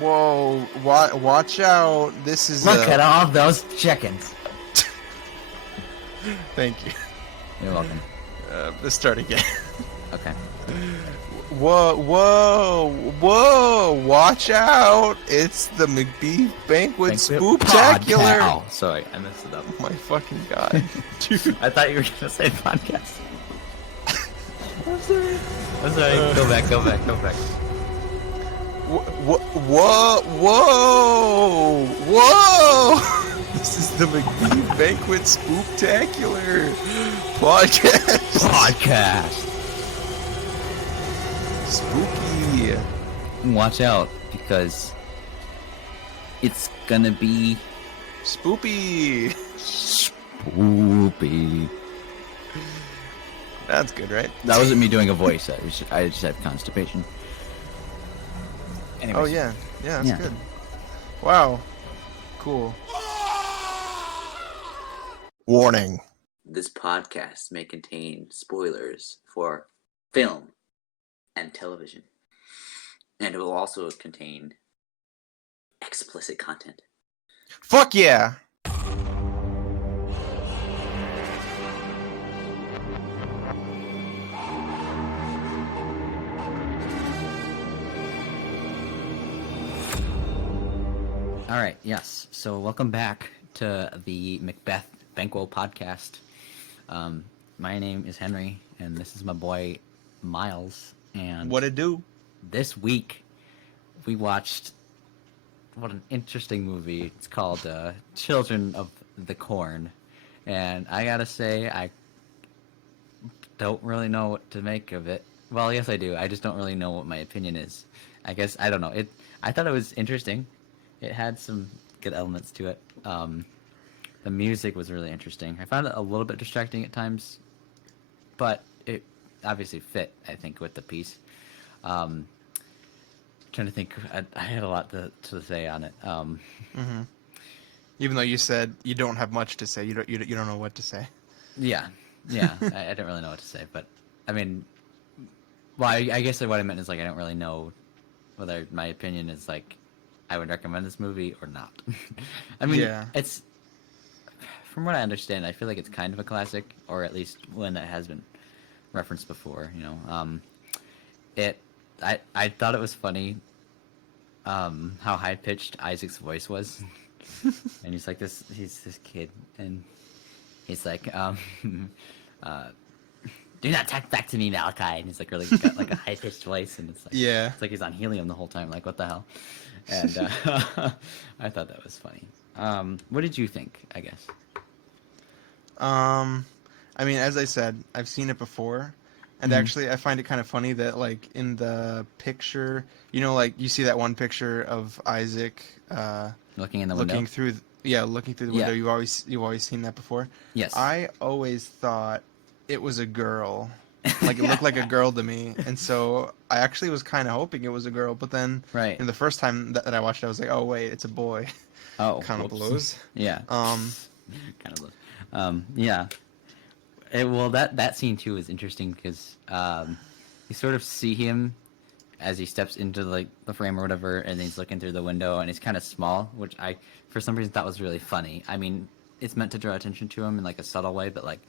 Whoa! Watch out! This is Look at all those chickens. Thank you. You're welcome. Let's start again. Okay. Whoa! Watch out! It's the Macbeef-Banquet Spooktacular! Oh, sorry, I messed it up. Oh my fucking god, dude! I thought you were gonna say podcast. I'm sorry. I'm sorry. Go back. Whoa! This is the Macbeef-Banquet Spooktacular podcast. Spooky. Watch out, because it's gonna be Spoopy. spoopy. That's good, right? That wasn't me doing a voice. I just have constipation. Anyways. Oh yeah, that's good. Wow, cool. Warning. This podcast may contain spoilers for film and television, and it will also contain explicit content. Fuck yeah. All right, yes. So welcome back to the Macbeef-Banquet podcast. My name is Henry, and this is my boy Milz. And What it do? this week we watched what an interesting movie. It's called Children of the Corn, and I gotta say I don't really know what to make of it. Well, yes, I do. I just don't really know what my opinion is. I guess I don't know. I thought it was interesting. It had some good elements to it. The music was really interesting. I found it a little bit distracting at times, but it obviously fit, I think, with the piece. Trying to think, I had a lot to say on it. Even though you said you don't have much to say, you don't know what to say. Yeah, I don't really know what to say, but I mean, well, I guess what I meant is like I don't really know whether my opinion is like I would recommend this movie or not. I mean, it's from what I understand, I feel like it's kind of a classic, or at least one that has been referenced before. You know, I thought it was funny how high pitched Isaac's voice was, and he's this kid, and he's like, do not talk back to me, Malachi, and he's like really got like a high pitched voice, and it's like he's on helium the whole time, like what the hell. And I thought that was funny. What did you think, I guess? I mean, as I said, I've seen it before, and actually I find it kind of funny that like in the picture, you know, like you see that one picture of Isaac Looking in the window? looking through the window. You've always seen that before. Yes. I always thought it was a girl. Like it looked like a girl to me, and so I actually was kind of hoping it was a girl. But then, in the first time that I watched it, I was like, "Oh wait, it's a boy." Oh, kind of blows. Yeah. Kind of blows. Yeah. Well, that scene too is interesting because you sort of see him as he steps into like the frame or whatever, and he's looking through the window, and he's kind of small, which I, for some reason, thought was really funny. I mean, it's meant to draw attention to him in like a subtle way, but like.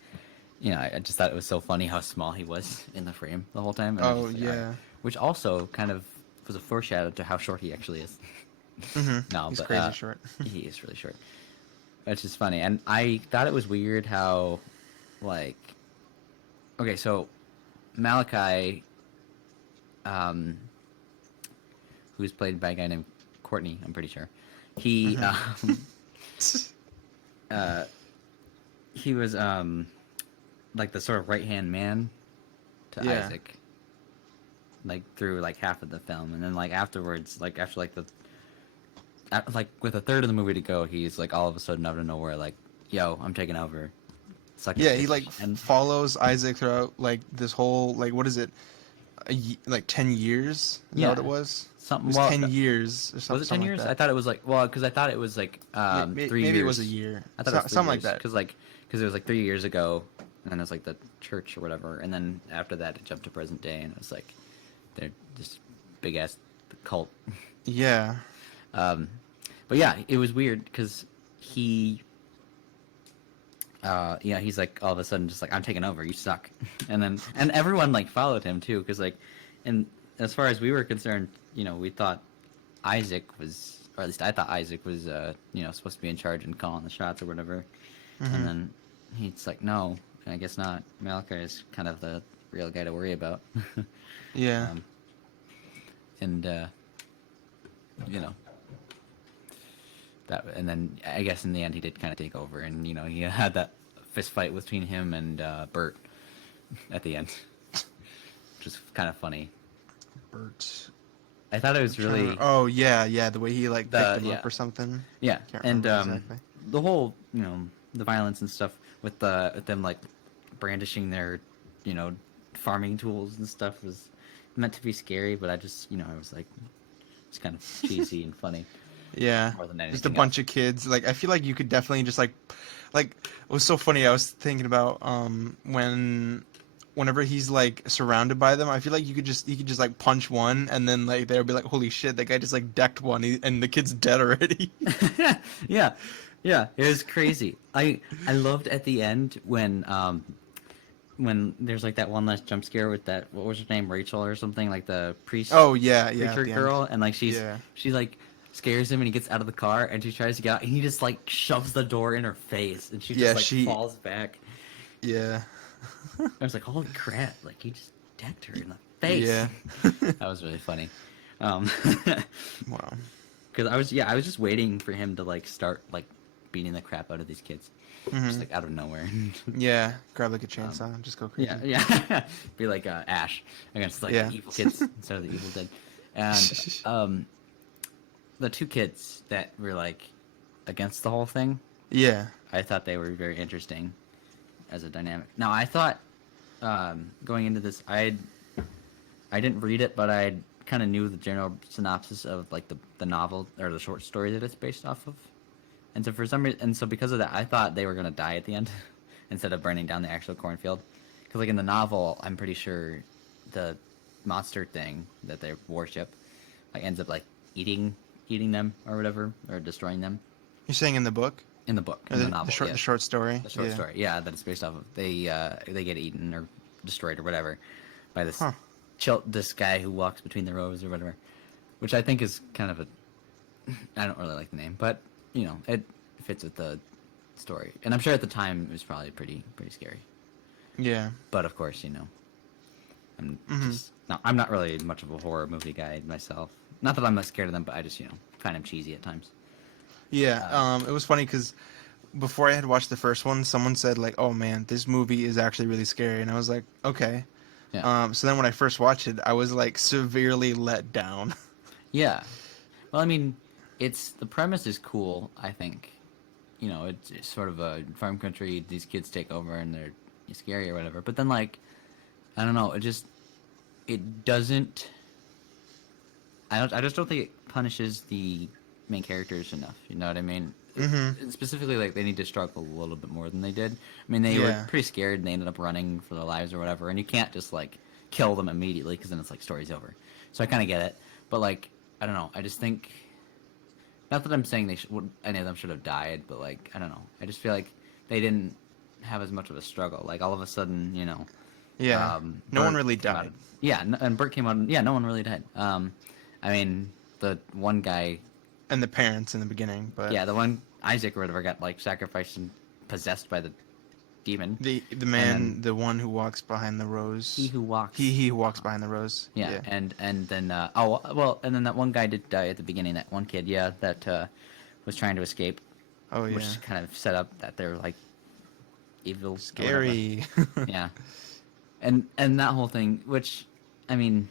You know, I just thought it was so funny how small he was in the frame the whole time. And which also kind of was a foreshadow to how short he actually is. No, he's but crazy short. He is really short, which is funny. And I thought it was weird how, like, okay, so Malachi, who's played by a guy named Courtney, I'm pretty sure. He, he was like the sort of right-hand man to Isaac, like through like half of the film, and then like afterwards, like after like with a third of the movie to go, he's like all of a sudden out of nowhere, like, "Yo, I'm taking over." He like follows Isaac throughout like this whole like what is it, like 10 years? Is that what it was? Something. It was 10 years or something. Was it 10 years? Like that. I thought it was like because I thought it was like 3 years. Maybe it was a year. I thought it was something like that. Because it was like 3 years ago. And then it was like the church or whatever, and then after that it jumped to present day, and it was like they're just big ass cult. Yeah. But yeah, it was weird because he, he's like all of a sudden just like, I'm taking over, you suck, and everyone like followed him too, because like, and as far as we were concerned, we thought Isaac was, or at least I thought Isaac was, supposed to be in charge and calling the shots or whatever, and then he's like, no, I guess not. Malachi is kind of the real guy to worry about. Yeah. And that, and then I guess in the end he did kind of take over, and he had that fist fight between him and Bert at the end, which is kind of funny. Bert. I thought it was really. Oh yeah, the way he like picked him up or something. Yeah, and exactly. the whole the violence and stuff with them like brandishing their farming tools and stuff was meant to be scary, but I just I was like, it's kind of cheesy and funny. Yeah, more than anything just a bunch of kids. Like I feel like you could definitely just like it was so funny. I was thinking about whenever he's like surrounded by them, I feel like he could just like punch one, and then like they'll be like, holy shit, that guy just like decked one, and the kid's dead already. yeah, it was crazy. I loved at the end when there's like that one last jump scare with that, what was her name, Rachel or something, like the priest. Oh yeah, preacher girl, and like she like scares him, and he gets out of the car, and she tries to get out, and he just like shoves the door in her face, and she just like falls back. Yeah. I was like, holy crap, like he just decked her in the face. Yeah. That was really funny. Wow. Because I was just waiting for him to like start like beating the crap out of these kids, just like out of nowhere. Yeah, grab like a chainsaw and just go crazy. Yeah. Be like Ash against like the evil kids instead of the evil dead. And the two kids that were like against the whole thing. Yeah. I thought they were very interesting as a dynamic. Now I thought going into this, I didn't read it, but I kind of knew the general synopsis of like the novel or the short story that it's based off of, and so for some reason, and so because of that, I thought they were gonna die at the end instead of burning down the actual cornfield, because like in the novel, I'm pretty sure the monster thing that they worship like ends up like eating them or whatever, or destroying them. You're saying in the book? In the book, in the novel, the short story. The short story, that it's based off of. They get eaten or destroyed or whatever by this this guy who walks between the rows or whatever, which I think is kind of a. I don't really like the name, but it fits with the story, and I'm sure at the time it was probably pretty scary. Yeah. But of course, I'm not really much of a horror movie guy myself. Not that I'm not scared of them, but I just find them cheesy at times. Yeah, it was funny because before I had watched the first one, someone said like, "Oh man, this movie is actually really scary," and I was like, "Okay." Yeah. So then when I first watched it, I was like severely let down. Yeah. Well, I mean, the premise is cool. I think, it's sort of a farm country. These kids take over and they're scary or whatever. But then, like, I don't know. It doesn't. I just don't think it punishes the main characters enough. You know what I mean? Specifically, like, they need to struggle a little bit more than they did. I mean, they were pretty scared and they ended up running for their lives or whatever. And you can't just like kill them immediately because then it's like story's over. So I kind of get it. But like, I don't know. I just think, not that I'm saying any of them should have died, but like, I don't know. I just feel like they didn't have as much of a struggle. Like all of a sudden, Yeah. No one really died. And Bert came out. No one really died. I mean, the one guy. And the parents in the beginning, but yeah, the one Isaac or whatever got like sacrificed and possessed by the demon. The man, the one who walks behind the rose. He who walks. He who walks behind the rose. Yeah. And then and then that one guy did die at the beginning. That one kid, that was trying to escape. Oh yeah. Which kind of set up that they're like evil. Scary. Yeah. And that whole thing, which, I mean,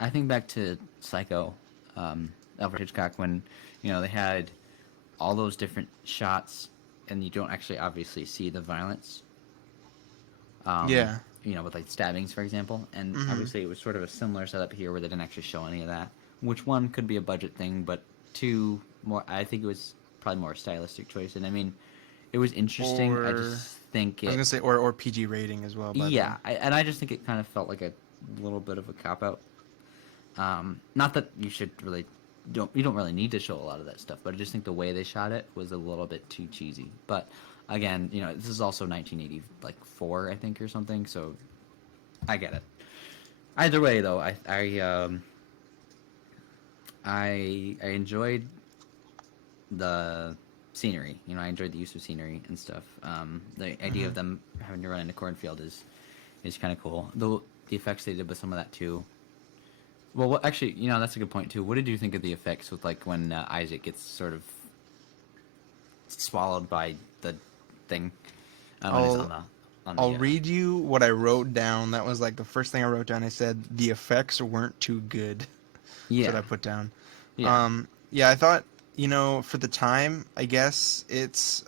I think back to Psycho, Alfred Hitchcock, when they had all those different shots, and you don't actually obviously see the violence. With like stabbings, for example, and obviously it was sort of a similar setup here where they didn't actually show any of that. Which one could be a budget thing, but two more. I think it was probably more a stylistic choice, and I mean, it was interesting. I just think I was gonna say or PG rating as well. Yeah, and I just think it kind of felt like a little bit of a cop out. Not that you should really you don't really need to show a lot of that stuff, but I just think the way they shot it was a little bit too cheesy. But again, this is also 1984, I think, or something, so I get it. Either way, though, I enjoyed the scenery. I enjoyed the use of scenery and stuff. The idea of them having to run in a cornfield is kind of cool. The effects they did with some of that too. Well, actually, that's a good point too. What did you think of the effects with when Isaac gets sort of swallowed by the thing? I'll read you what I wrote down. That was the first thing I wrote down. I said the effects weren't too good. Yeah. That's what I put down. Yeah. Yeah, I thought, for the time, I guess it's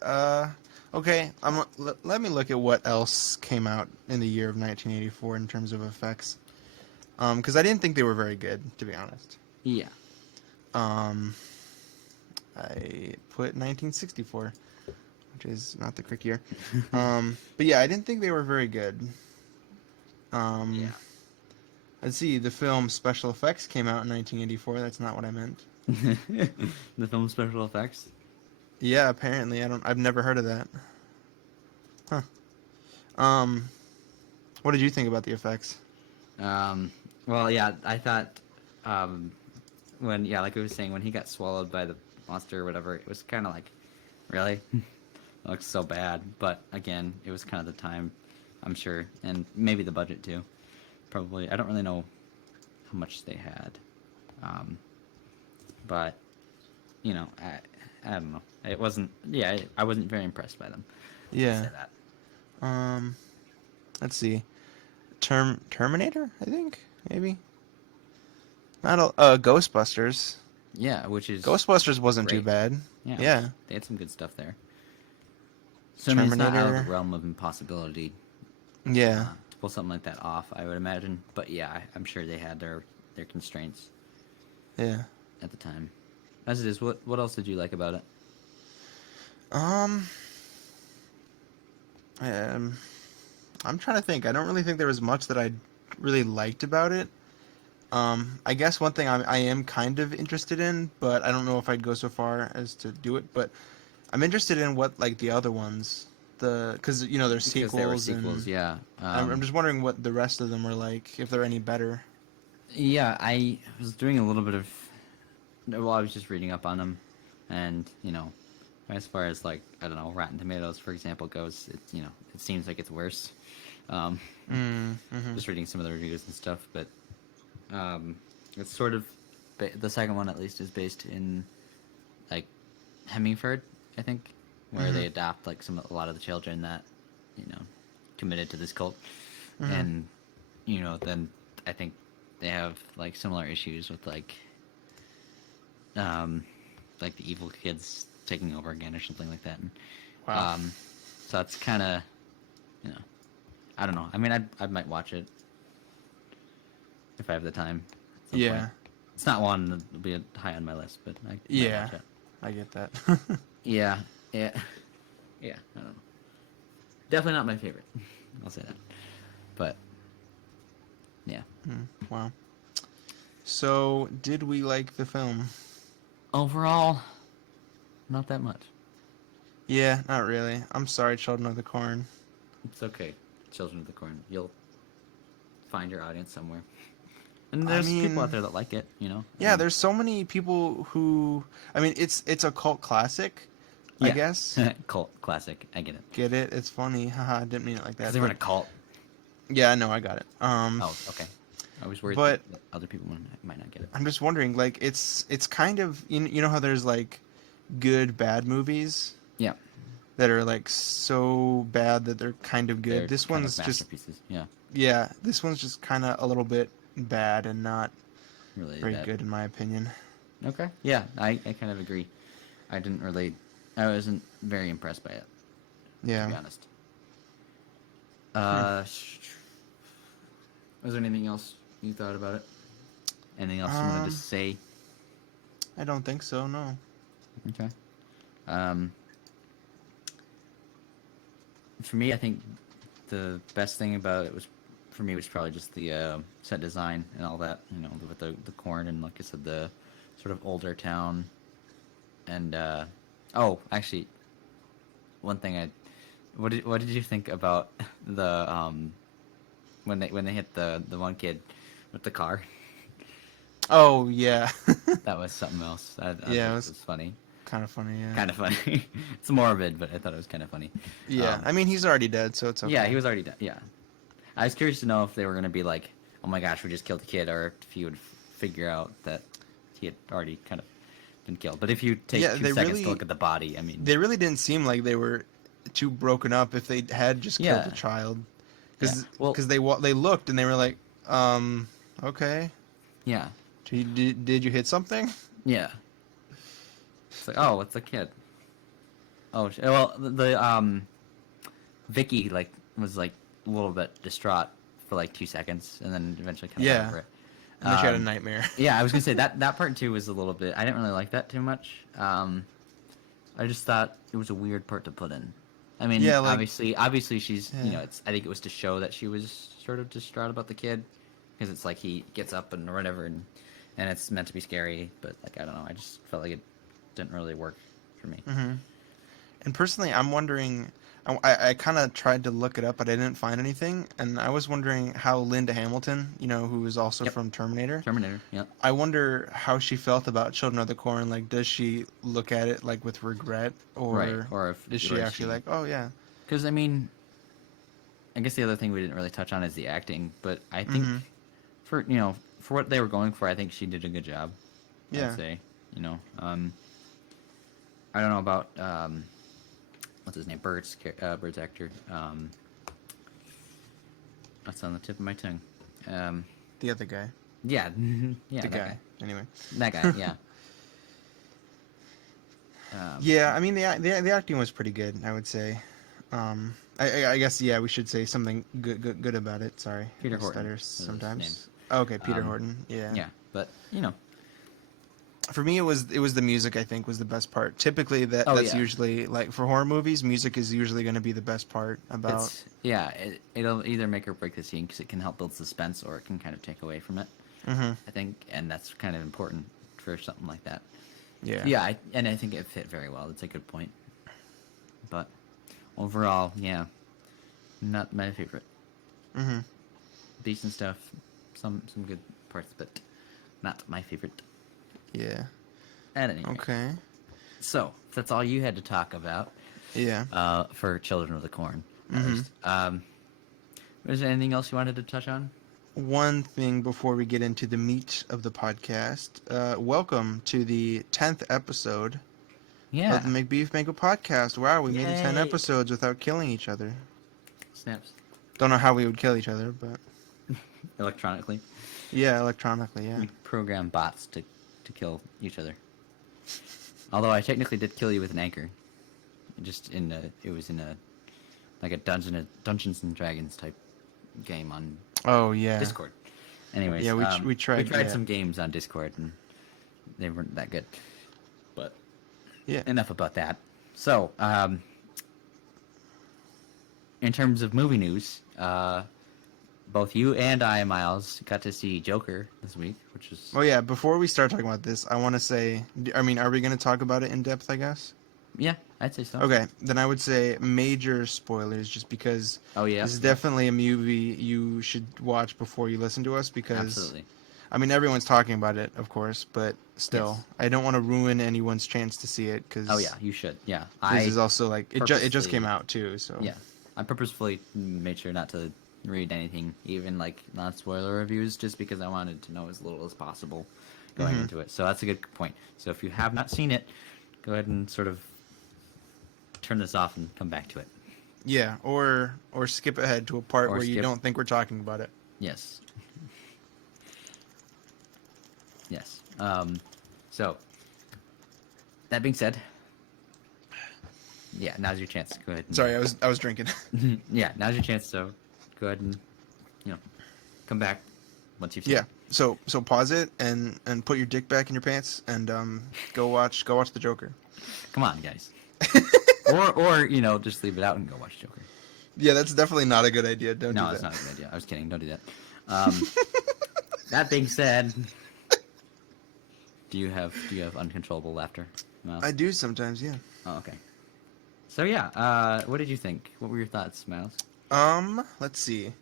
okay. Let me look at what else came out in the year of 1984 in terms of effects. Because I didn't think they were very good, to be honest. Yeah. I put 1964, which is not the correct year. But yeah, I didn't think they were very good. Yeah. Let's see, the film Special Effects came out in 1984. That's not what I meant. The film special effects? Yeah, apparently. I've never heard of that. Huh. What did you think about the effects? Well, yeah, I thought, when, like I was saying, when he got swallowed by the monster or whatever, it was kind of really? It looks so bad. But, again, it was kind of the time, I'm sure. And maybe the budget, too. Probably. I don't really know how much they had. But, I don't know. It wasn't, I wasn't very impressed by them. Yeah. Say that. Let's see. Terminator, I think? Maybe? Not Ghostbusters. Yeah, which is Ghostbusters wasn't great. too bad. Yeah. They had some good stuff there. So I mean, it's not out of the realm of impossibility. Yeah. To pull something like that off, I would imagine. But yeah, I'm sure they had their constraints. Yeah. At the time. As it is, what else did you like about it? I'm trying to think. I don't really think there was much that I really liked about it. I guess one thing I am kind of interested in, but I don't know if I'd go so far as to do it. But I'm interested in what the other ones, because there's sequels. There were sequels, yeah. I'm just wondering what the rest of them are like, if they're any better. Yeah, I was doing a little bit of. Well, I was just reading up on them, and as far as I don't know, Rotten Tomatoes, for example, goes, it seems like it's worse. Just reading some of the reviews and stuff, but it's sort of the second one at least is based in Hemingford, I think, where they adopt a lot of the children that committed to this cult, and then I think they have similar issues with the evil kids taking over again or something like that. And, wow. So it's kind of, I don't know. I mean, I might watch it if I have the time. Yeah. Point. It's not one that'll be high on my list, but I might watch it. I get that. Yeah. I don't know. Definitely not my favorite. I'll say that. But yeah. Wow. So, did we like the film? Overall, not that much. Yeah, not really. I'm sorry, Children of the Corn. It's okay, Children of the Corn. You'll find your audience somewhere. And there's people out there that like it, Yeah, there's so many people who... I mean, it's a cult classic, I guess. Cult classic, I get it. Get it? It's funny. Haha, I didn't mean it like that. Because they were in a cult. Yeah, no, I got it. Oh, okay. I was worried that other people might not get it. I'm just wondering, it's kind of... You know how there's, good, bad movies? Yeah. That are, so bad that they're kind of good. This one's just... masterpieces, yeah. Yeah, this one's just kind of a little bit bad and not really very good, in my opinion. Okay. Yeah, I kind of agree. I didn't relate. I wasn't very impressed by it. Yeah. To be honest. Was there anything else you thought about it? Anything else you wanted to say? I don't think so, no. Okay. For me, I think the best thing about it was probably just the set design and all that, with the corn and, like I said, the sort of older town. And oh, actually, one thing what did you think about the when they hit the one kid with the car? Oh yeah, That was something else. I yeah, thought it it was was funny. kind of funny. Yeah, Kind of funny. It's morbid, but I thought it was kind of funny. yeah. I mean, he's already dead, so it's okay. Yeah, he was already dead. Yeah, I was curious to know if they were going to be like, "Oh my gosh, we just killed a kid," or if he would figure out that he had already kind of been killed. But if you take Yeah, 2 they seconds really- to look at the body, I mean, They really didn't seem like they were too broken up if they had just killed Yeah. a child, Yeah. because Well- they looked and they were like, okay, yeah, did you hit something? yeah. It's like, oh, it's a kid. Oh, well, the Vicky like was like a little bit distraught for like 2 seconds, and then eventually kind of got Yeah. over it. And then she had a Um, nightmare. Yeah, I was gonna say that part too was a little bit. I didn't really like that too much. I just thought it was a weird part to put in. I mean, Yeah, like- obviously she's Yeah. I think it was to show that she was sort of distraught about the kid, because it's like he gets up and whatever, and it's meant to be scary, but like I don't know, I just felt like it didn't really work for me. Mm-hmm. And personally, I'm wondering. I kind of tried to look it up, but I didn't find anything. And I was wondering how Linda Hamilton, who is also Yep. from Terminator, Terminator, yeah. I wonder how she felt about Children of the Corn. Like, does she look at it like with regret, or Right, or if is she actually like, oh yeah, Because I mean, I guess the other thing we didn't really touch on is the acting, but I think Mhm. for for what they were going for, I think she did a good job. Yeah. I'd say I don't know about what's his name, Bird's actor. That's on the tip of my tongue. the other guy, Yeah, yeah, the that guy. Anyway, That guy, yeah. yeah. I mean, the acting was pretty good, I would say. I guess we should say something good about it. Sorry, Peter I Horton stutter was his sometimes. name. Okay, Peter Um, Horton. Yeah. Yeah, but For me, it was the music. I think was the best part. Typically, that's yeah. usually like for horror movies, music is usually going to be the best part about. it'll either make or break the scene, because it can help build suspense, or it can kind of take away from it. Mm-hmm. I think, and that's kind of important for something like that. Yeah. Yeah, I think it fit very well. That's a good point. But overall, yeah, not my favorite. Mm-hmm. Decent stuff, some good parts, but not my favorite. Yeah. At any rate. Okay. So if that's all you had to talk about Yeah. for Children of the Corn. At Mhm. least. Was there anything else you wanted to touch on? One thing before we get into the meat of the podcast. Welcome to the 10th episode Yeah. of the Macbeef-Banquet podcast. Wow, we made it 10 Yay. episodes without killing each other. Snaps. Don't know how we would kill each other, but Electronically. yeah, electronically, yeah. We program bots to kill each other. Although I technically did kill you with an anchor. It was in a like a Dungeons and Dragons type game on Oh, yeah. Discord. Anyways, Yeah, we tried, yeah. some games on Discord, and they weren't that good. But Yeah. enough about that. So, in terms of movie news, both you and I, Miles, got to see Joker this week, which was Oh, yeah, before we start talking about this, I want to say, I mean, are we going to talk about it in depth, I guess? yeah, I'd say so. Okay, then I would say major spoilers, just because Oh yeah, this is definitely a movie you should watch before you listen to us, because absolutely. I mean everyone's talking about it, of course, but still, Yes. I don't want to ruin anyone's chance to see it, because Oh yeah, you should. Yeah, this is also like it just purposely- came out too, so Yeah, I purposefully made sure not to read anything, even like non-spoiler reviews, just because I wanted to know as little as possible going into it. So that's a good point. So if you have not seen it, go ahead and sort of turn this off and come back to it. yeah, or skip ahead to a part Or where you skip- don't think we're talking about it. Yes. Yes. So, that being said, yeah, now's your chance. Go ahead. Sorry, I was drinking. Yeah, now's your chance. So, go ahead and come back once you've seen Yeah. it. So pause it and put your dick back in your pants and go watch the Joker. Come on, guys. or just leave it out and go watch Joker. Yeah, that's definitely not a good idea. Don't No, do that's that. not a good idea. I was kidding. Don't do that. That being said, Do you have uncontrollable laughter, Miles? I do sometimes, yeah. Oh, okay. So yeah, what did you think? What were your thoughts, Miles? Let's see.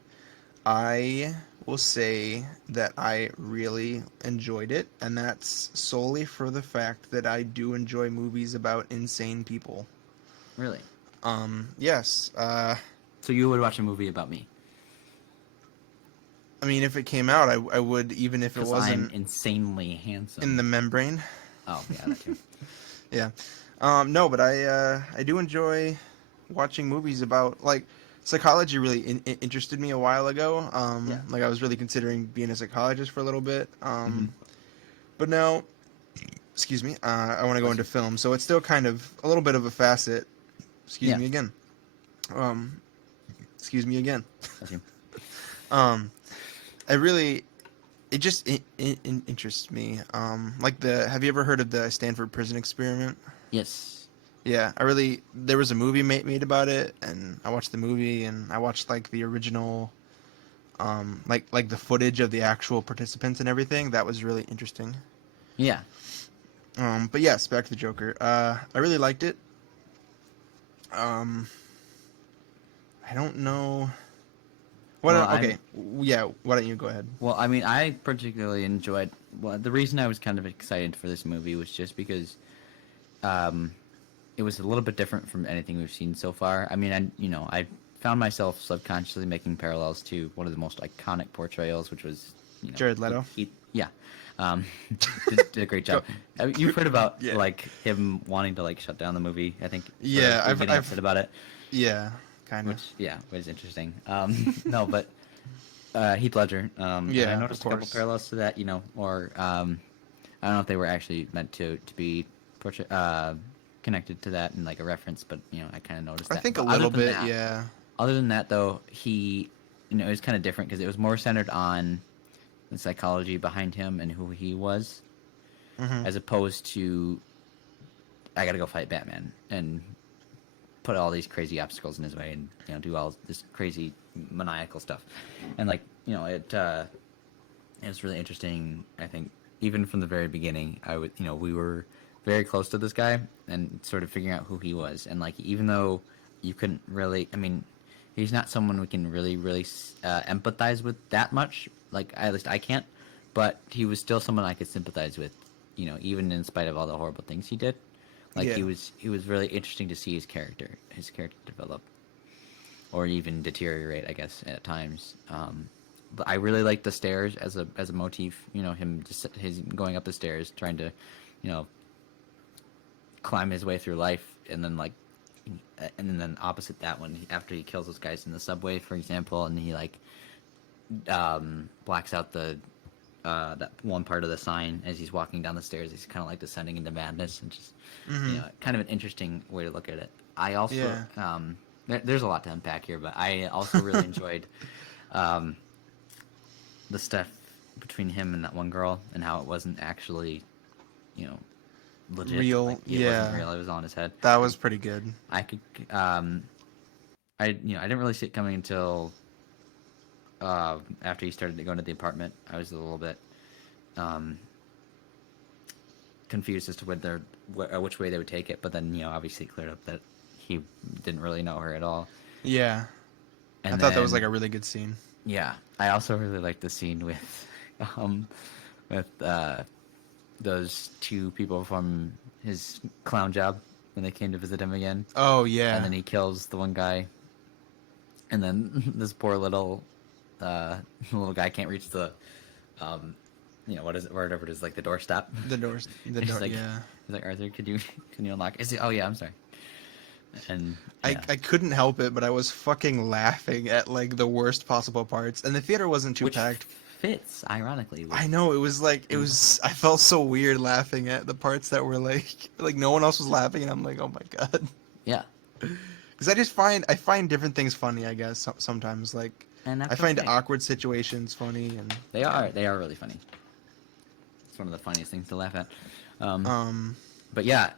I will say that I really enjoyed it, and that's solely for the fact that I do enjoy movies about insane people. Really? Yes. So you would watch a movie about me? I mean, if it came out, I would, even if it Because I'm wasn't insanely handsome. in the membrane. Oh, yeah, that too. Yeah. No, but I do enjoy watching movies about, like, psychology really interested me a while ago. Yeah. Like, I was really considering being a psychologist for a little bit. Mhm. But now, excuse me, I want to go Bless into you. film, so it's still kind of a little bit of a facet. Excuse Yeah. me again. Excuse me again. Bless you. Um, I really, it just interests me. Like have you ever heard of the Stanford Prison Experiment? Yes. Yeah, there was a movie made about it, and I watched the movie, and I watched like the original, like the footage of the actual participants and everything. That was really interesting. Yeah. But yes, back to the Joker. I really liked it. Um, I don't know. Well, Okay, yeah. Why don't you go ahead? Well, I mean, I particularly enjoyed. Well, the reason I was kind of excited for this movie was just because, it was a little bit different from anything we've seen so far. I mean, I found myself subconsciously making parallels to one of the most iconic portrayals, which was, Jared Leto. Yeah, did a great job. I mean, you've heard about Yeah. like him wanting to like shut down the movie. I think. Yeah, I've getting upset about it. Yeah, kind of. Which is interesting. No, but Heath Ledger. And Yeah, I of noticed a couple course. parallels to that. Or I don't know if they were actually meant to be connected to that in like a reference, but I kind of noticed that. I think But a other little than bit, that- yeah. Other than that, though, it was kind of different because it was more centered on the psychology behind him and who he was, Hmm. as opposed to I got to go fight Batman and put all these crazy obstacles in his way and do all this crazy maniacal stuff, and like it was really interesting. I think even from the very beginning, we were very close to this guy and sort of figuring out who he was, and like even though you couldn't really, I mean, he's not someone we can really empathize with that much. Like at least I can't, but he was still someone I could sympathize with. Even in spite of all the horrible things he did. Like Yeah. he was really interesting to see his character develop, or even deteriorate, I guess, at times. But I really like the stairs as a motif. Him just his going up the stairs, trying to, climb his way through life, and then opposite that one, after he kills those guys in the subway, for example, and he like blacks out the that one part of the sign as he's walking down the stairs. He's kind of like descending into madness, and just kind of an interesting way to look at it. I also Yeah. there's a lot to unpack here, but I also really enjoyed the stuff between him and that one girl, and how it wasn't actually, legit. Real, Like, it yeah. wasn't real. It was all in his head. That was pretty good. I could, I didn't really see it coming until after he started going to the apartment. I was a little bit confused as to which way they would take it, but then obviously it cleared up that he didn't really know her at all. Yeah. And I thought that was then- like a really good scene. Yeah, I also really liked the scene with with those two people from his clown job when they came to visit him again. Oh, yeah. And then he kills the one guy, and then this poor little guy can't reach the what is it, whatever it is, like the doorstop. The doors. The He's door, like, yeah. He's like, Arthur, can you unlock? Is it? Oh yeah, I'm sorry. And yeah. I couldn't help it, but I was fucking laughing at like the worst possible parts, and the theater wasn't too Which packed. fits ironically. I know, it was like I felt so weird laughing at the parts that were like no one else was laughing, and I'm like, oh my god. Yeah. Because I find different things funny, I guess sometimes. Like And that's I find okay. awkward situations funny, and They are really funny. It's one of the funniest things to laugh at. But yeah,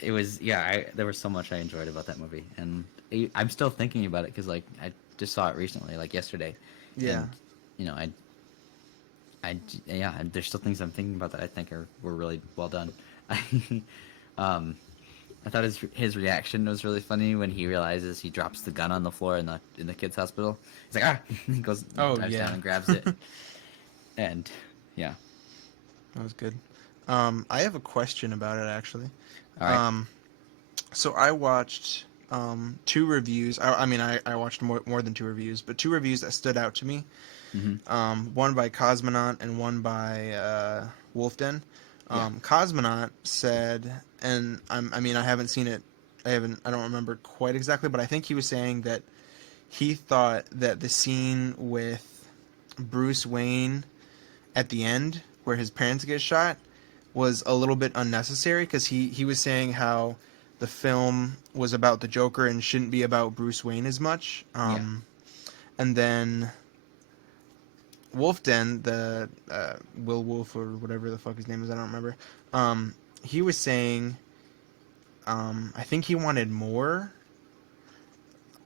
it was there was so much I enjoyed about that movie, and I'm still thinking about it because like I just saw it recently, like yesterday. Yeah. And, yeah, and there's still things I'm thinking about that I think were really well done. I thought his reaction was really funny when he realizes he drops the gun on the floor in the kid's hospital. He's like, ah, he goes, Oh dives yeah, down and grabs it, and yeah. that was good. I have a question about it actually. All right. Um, so I watched two reviews. I mean, I watched more than two reviews, but two reviews that stood out to me. Mm-hmm. One by Cosmonaut and one by Wolfden. Yeah. Cosmonaut said, and I mean, I haven't seen it. I don't remember quite exactly, but I think he was saying that he thought that the scene with Bruce Wayne at the end, where his parents get shot, was a little bit unnecessary because he was saying how the film was about the Joker and shouldn't be about Bruce Wayne as much. Yeah. And then Wolfden, the Will Wolf or whatever the fuck his name is, I don't remember. He was saying, I think he wanted more.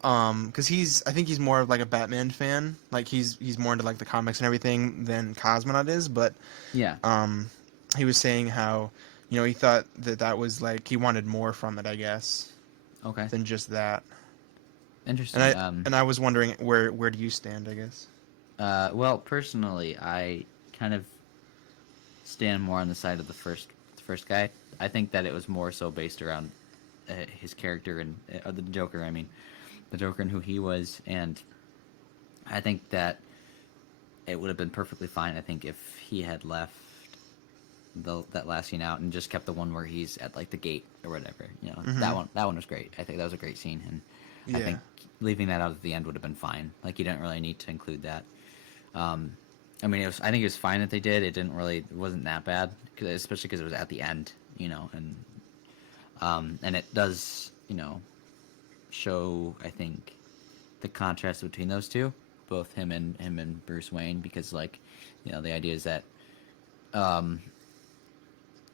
Because I think he's more of like a Batman fan. Like he's more into like the comics and everything than Cosmonaut is. But Yeah. he was saying how, he thought that was like he wanted more from it, I guess, Okay. than just that. Interesting. And I was wondering where do you stand, I guess. Well, personally, I kind of stand more on the side of the first guy. I think that it was more so based around his character and the Joker. I mean, the Joker and who he was, and I think that it would have been perfectly fine. I think if he had left that last scene out and just kept the one where he's at like the gate or whatever. That one was great. I think that was a great scene, and I Yeah. think leaving that out at the end would have been fine. Like you didn't really need to include that. I mean, I think it was fine that they did. It wasn't that bad, especially because it was at the end, and it does, show, I think, the contrast between those two, both him and Bruce Wayne, because like, the idea is that,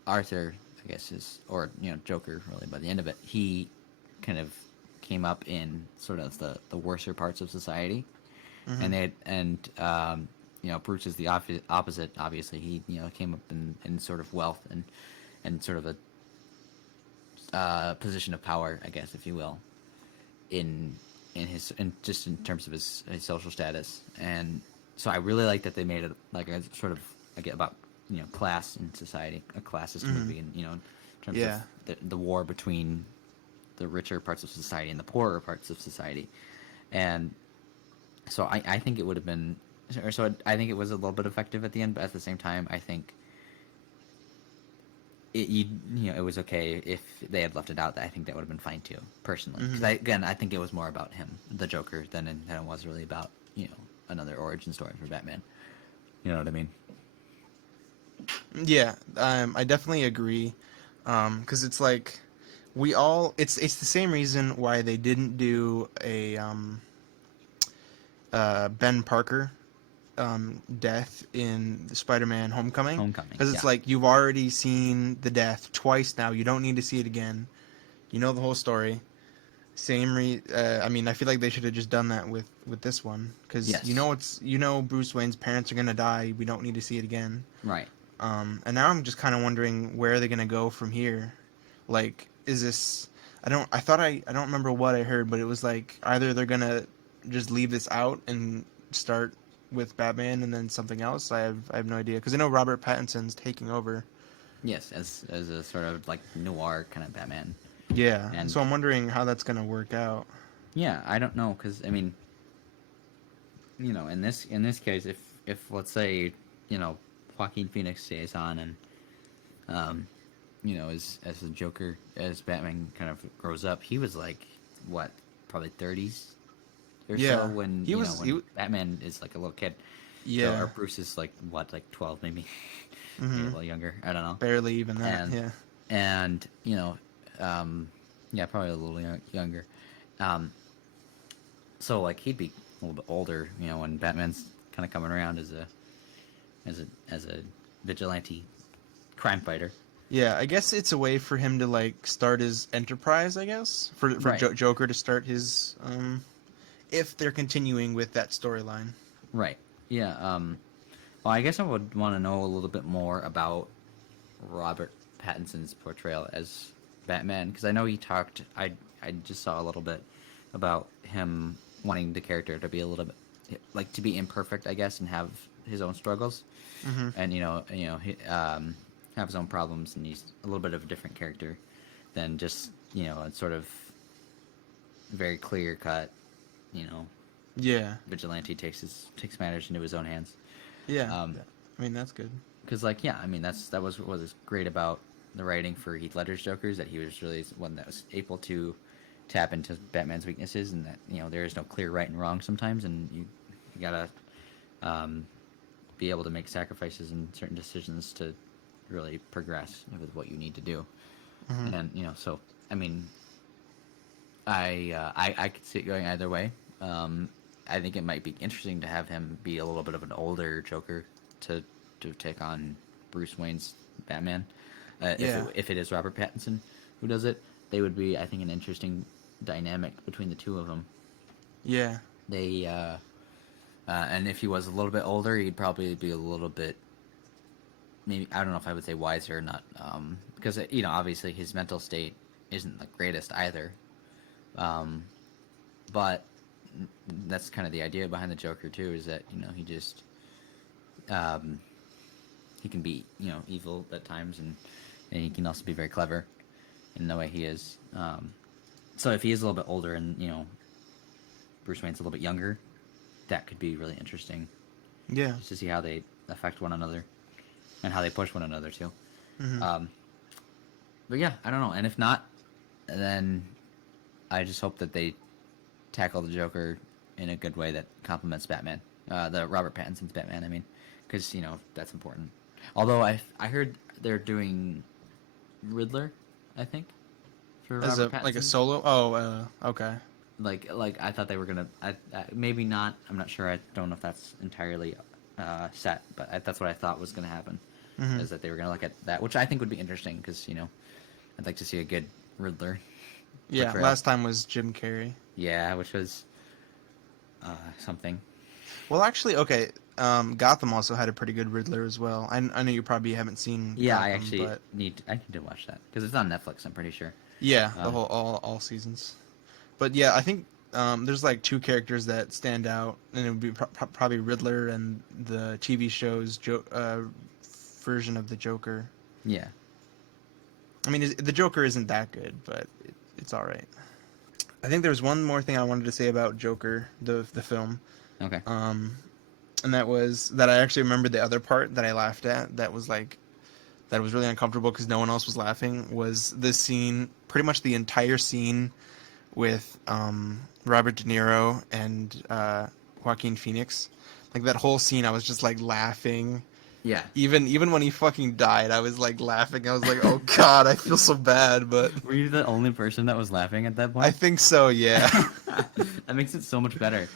Arthur, I guess or Joker, really by the end of it, he kind of came up in sort of the worser parts of society, and Bruce is the opposite. Obviously, he came up in sort of wealth and sort of a position of power, I guess, if you will, in just in terms of his social status. And so I really like that they made it like a sort of about class in society, a classist movie, and in terms Yeah. of the war between the richer parts of society and the poorer parts of society. And so I think it would have been, or so I think it was a little bit effective at the end, but at the same time, I think it was okay if they had left it out. I think that would have been fine too, personally. Because I think it was more about him, the Joker, than it was really about another origin story for Batman. You know what I mean? Yeah, I definitely agree. Because it's like it's the same reason why they didn't do a Ben Parker death in Spider-Man Homecoming. Homecoming, Because it's yeah. like you've already seen the death twice now. You don't need to see it again. You know the whole story. I mean, I feel like they should have just done that with this one because Yes. Bruce Wayne's parents are gonna die. We don't need to see it again. Right. And now I'm just kind of wondering where are they gonna go from here. Like, is this? I don't remember what I heard, but it was like either they're gonna just leave this out and start with Batman and then something else. I have no idea because I know Robert Pattinson's taking over. Yes, as a sort of like noir kind of Batman. Yeah, And so I'm wondering how that's gonna work out. yeah, I don't know, because I mean, in this case, if let's say Joaquin Phoenix stays on and as the Joker, as Batman kind of grows up, he was like what, probably 30s or Yeah, so when when Batman is like a little kid. Yeah. So, or Bruce is like what, like 12 maybe, Mm-hmm. maybe a little younger. I don't know. Barely even that. And Yeah. and yeah, probably a little younger. So like he'd be a little bit older, when Batman's kind of coming around as a vigilante crime fighter. Yeah, I guess it's a way for him to like start his enterprise. I guess for Right. Joker to start his if they're continuing with that storyline. Right. Yeah. Well, I guess I would want to know a little bit more about Robert Pattinson's portrayal as Batman, because I know he talked. I just saw a little bit about him wanting the character to be a little bit like to be imperfect, I guess, and have his own struggles, Mm-hmm. and he, have his own problems, and he's a little bit of a different character than just a sort of very clear cut, you know, Yeah. vigilante takes matters into his own hands. Yeah. Um, I mean, that's good. Because, like, yeah, I mean, that was what was great about the writing for Heath Ledger's Joker, is that he was really one that was able to tap into Batman's weaknesses, and that there is no clear right and wrong sometimes, and you gotta be able to make sacrifices and certain decisions to really progress with what you need to do. Mm-hmm. And so I mean, I could see it going either way. I think it might be interesting to have him be a little bit of an older Joker to take on Bruce Wayne's Batman. Yeah. If it is Robert Pattinson who does it, they would be, I think, an interesting dynamic between the two of them. Yeah. They and if he was a little bit older, he'd probably be a little bit, maybe, I don't know if I would say wiser or not, because obviously his mental state isn't the greatest either. But that's kind of the idea behind the Joker too, is that he just he can be evil at times, and he can also be very clever in the way he is. So if he is a little bit older and Bruce Wayne's a little bit younger, that could be really interesting, Yeah. just to see how they affect one another and how they push one another too. Mm-hmm. But yeah, I don't know. And if not, then I just hope that they tackle the Joker in a good way that complements Batman, the Robert Pattinson's Batman. I mean, because that's important. Although I heard they're doing Riddler, I think, for As Robert like a Pattinson. solo. Oh. Okay. Like I thought they were gonna. Maybe not. I'm not sure. I don't know if that's entirely set, but that's what I thought was gonna happen. Mm-hmm. Is that they were gonna look at that, which I think would be interesting, because I'd like to see a good Riddler. Yeah. portrayal. Last time was Jim Carrey. Yeah, which was something. Well, actually, okay. Gotham also had a pretty good Riddler as well. I know you probably haven't seen. Yeah, Gotham, I actually But need to watch that, because it's on Netflix, I'm pretty sure. yeah, the whole all seasons. But yeah, I think there's like two characters that stand out, and it would be probably Riddler and the TV show's version of the Joker. Yeah. I mean, the Joker isn't that good, but it's all right. I think there's one more thing I wanted to say about Joker, the film. Okay. And that was that I actually remembered the other part that I laughed at. That was really uncomfortable because no one else was laughing. Was this scene, pretty much the entire scene, with Robert De Niro and Joaquin Phoenix. Like that whole scene, I was just like laughing. Yeah. Even when he fucking died, I was like laughing. I was like, oh god, I feel so bad. But Were you the only person that was laughing at that point? I think so. Yeah. That makes it so much better.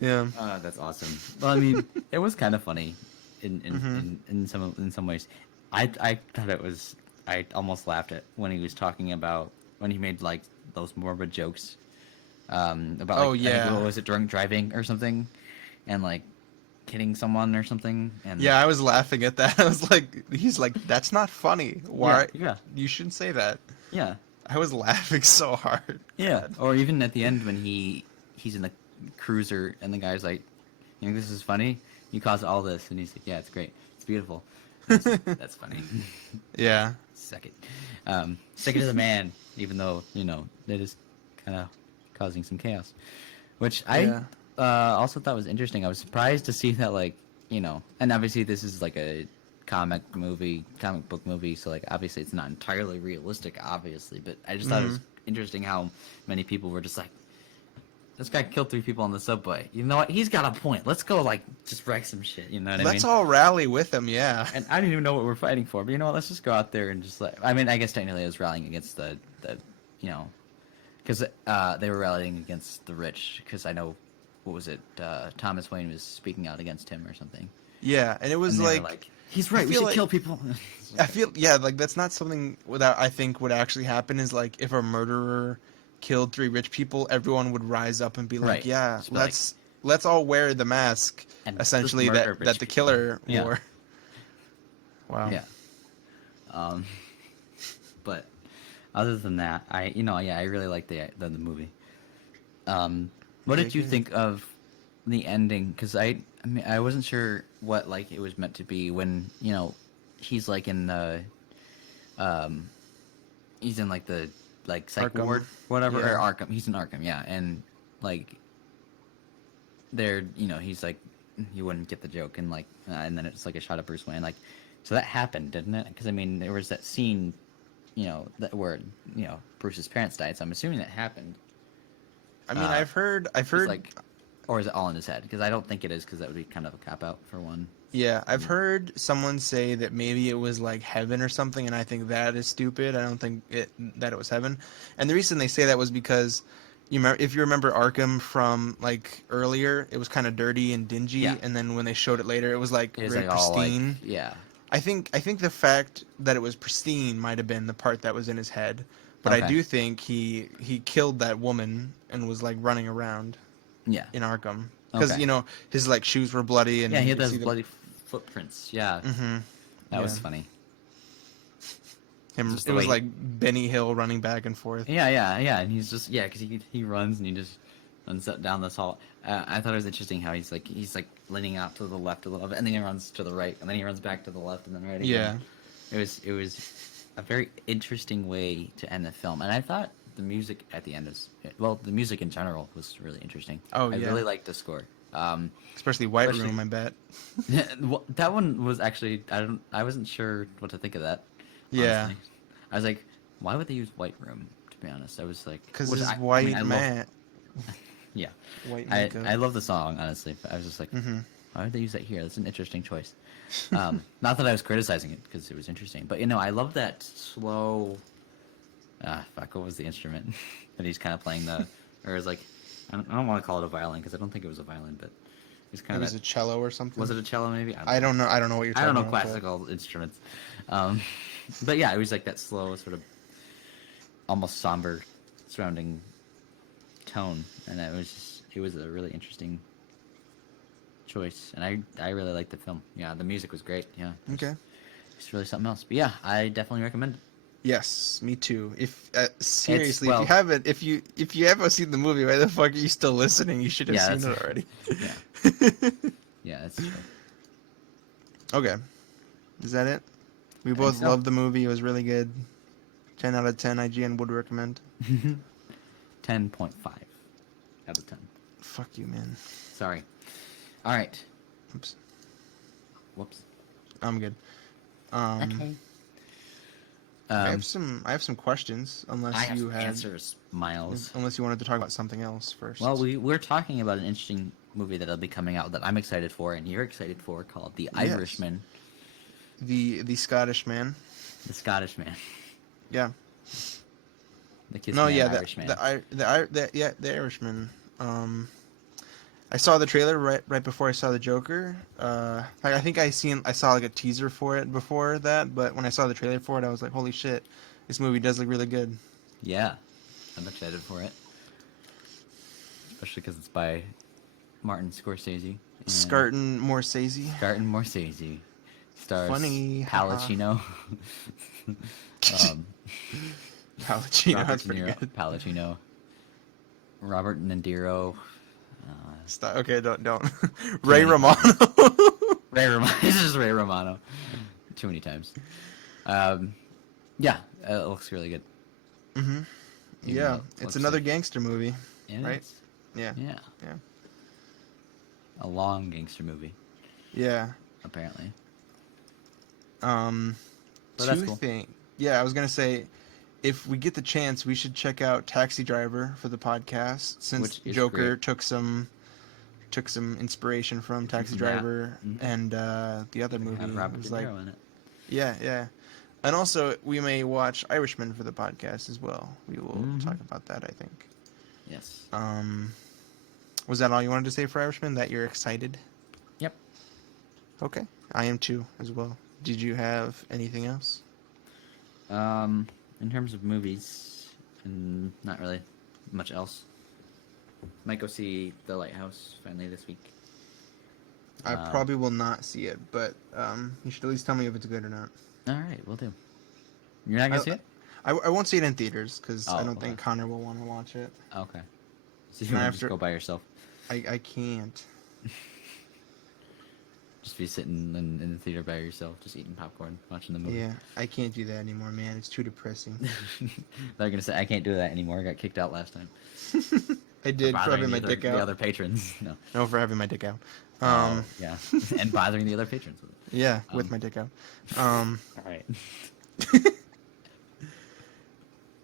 Yeah. That's awesome. Well, I mean, it was kind of funny in some ways. I thought it was. I almost laughed at when he was talking about when he made like those morbid jokes about like, Oh, I yeah. think, what was it, drunk driving or something, and like hitting someone or something. And Yeah, I was laughing at that. I was like, he's like, that's not funny. Why? Yeah. You shouldn't say that. Yeah. I was laughing so hard. Yeah. God. Or even at the end when he's in the cruiser and the guy's like, you think this is funny? You caused all this, and he's like, yeah, it's great, it's beautiful. That's funny. Yeah. Suck it. Stick it to the man, even though that is kind of causing some chaos, which Yeah. I also thought was interesting. I was surprised to see that, like, and obviously this is like a comic book movie, so like obviously it's not entirely realistic, obviously, but I just thought it was interesting how many people were just like, this guy killed 3 people on the subway. You know what? He's got a point. Let's go, like, just wreck some shit. You know what I mean? Let's all rally with him. Yeah. And I don't even know what we're fighting for, but you know what? Let's just go out there and just like. I mean, I guess technically I was rallying against the because they were rallying against the rich. Because I know, what was it? Thomas Wayne was speaking out against him or something. Yeah, and it was And they were like he's right. I We feel should like- kill people. I feel like that's not something that I think would actually happen. Is like if a murderer killed 3 rich people, everyone would rise up and be like, Right. yeah, Just be let's let's all wear the mask, And essentially, just murder that the bitch killer people. Yeah. wore. Wow. Yeah. Um, but other than that, I really like the movie. What Okay, did you good. think of the ending? Because I mean, I wasn't sure what like it was meant to be when he's like in the um, he's in like the like psych Arkham. ward, whatever, Yeah. or Arkham. He's in Arkham, yeah, and like there, he's like he wouldn't get the joke, and then it's like a shot at Bruce Wayne, like so that happened, didn't it? Because I mean, there was that scene, that where Bruce's parents died, so I'm assuming that happened. I mean, I've heard. It's like, or is it all in his head? Because I don't think it is, because that would be kind of a cop out for one. Yeah, I've heard someone say that maybe it was like heaven or something, and I think that is stupid. I don't think that it was heaven. And the reason they say that was because if you remember Arkham from like earlier, it was kind of dirty and dingy, Yeah. and then when they showed it later, it was like It was very like all like, pristine. yeah. I think the fact that it was pristine might have been the part that was in his head, but I Okay. do think he killed that woman and was like running around Yeah. in Arkham because Okay. his like shoes were bloody and Yeah, he you had could those see them. bloody footprints. Yeah. Mm-hmm. That was Yeah. funny. Him, Just it the was way- like Benny Hill running back and forth. Yeah, and he's just because he runs and he just runs down this hall. I thought it was interesting how he's like leaning out to the left a little bit, and then he runs to the right, and then he runs back to the left, and then right again. Yeah. It was a very interesting way to end the film, and I thought the music at the end the music in general was really interesting. Oh, I yeah. really liked the score. Especially White Especially- Room, I bet. Well, that one was actually I wasn't sure what to think of that. Yeah. Honestly. I was like, why would they use White Room? To be honest, I was like, Because which it's I white mean, I love- mat. yeah, White I makeup. love the song honestly, but I was just like, Mm-hmm. why would they use that here? That's an interesting choice. Not that I was criticizing it because it was interesting, but I love that slow. What was the instrument that he's kind of playing or is like, I don't want to call it a violin because I don't think it was a violin, but it's kind It of was a cello or something. was it a cello maybe? I don't know. I don't know what you're I talking don't know about. classical instruments, but yeah, it was like that slow sort of almost somber surrounding tone, and it was a really interesting choice, and I really liked the film. Yeah, the music was great. Yeah, Okay. it's really something else. But yeah, I definitely recommend it. Yes, me too. If seriously, well- if you haven't seen the movie, why the fuck are you still listening? You should have Yeah, seen that's- it already. Yeah, yeah, that's true. Okay. Is that it? We think both so. loved the movie. It was really good. 10 out of 10 IGN would recommend. 10.5 out of 10. Fuck you, man. Sorry. All right. Oops. Whoops. I'm good. Okay. I have some questions unless I have you some had answers, Miles. unless you wanted to talk about something else first. Well, we're talking about an interesting movie that'll be coming out that I'm excited for and you're excited for, called The Yes. Irishman. the Scottish man. The Scottish Man. Yeah. The Kiss No, Man, yeah, Irish Man. the Irishman. I saw the trailer right before I saw the Joker. I think I saw like a teaser for it before that, but when I saw the trailer for it, I was like, holy shit, this movie does look really good. Yeah, I'm excited for it. Especially because it's by Martin Scorsese. and Scarton Morsese. Scarton Morsese. Stars Funny, haha. Palacino. Palacino, Robert that's pretty De Niro- good. Palacino. Robert Nindiro. Stop. Okay, don't. Ray many Romano. Ray Romano. This is Ray Romano. Too many times. Yeah, it looks really good. Mm-hmm. Even Yeah, though it it's looks another like- gangster movie. Yeah, it Right? is. Yeah. Yeah. Yeah. A long gangster movie, Yeah. apparently. Two But that's cool. things. Yeah, I was gonna say, if we get the chance, we should check out Taxi Driver for the podcast, since Which is Joker great. took some inspiration from Taxi From that. Driver Mhm. and the other It movie. had Robert was De like, Niro in it. yeah. And also, we may watch Irishman for the podcast as well. We will Mhm. talk about that, I think. Yes. Was that all you wanted to say for Irishman? That you're excited? Yep. Okay, I am too, as well. Did you have anything else? In terms of movies, not really much else. Might go see The Lighthouse finally this week. I probably will not see it, but you should at least tell me if it's good or not. All right, we'll do. You're not gonna see it? I won't see it in theaters because I Oh, don't think Connor will want to watch it. Okay. So you want to just go by yourself? I can't. Just be sitting in the theater by yourself, just eating popcorn, watching the movie. Yeah, I can't do that anymore, man. It's too depressing. They're gonna say I can't do that anymore. I got kicked out last time. I did for having my dick out. The other patrons. No, for having my dick out. Yeah, and bothering the other patrons. With it. Yeah, with my dick out. All right.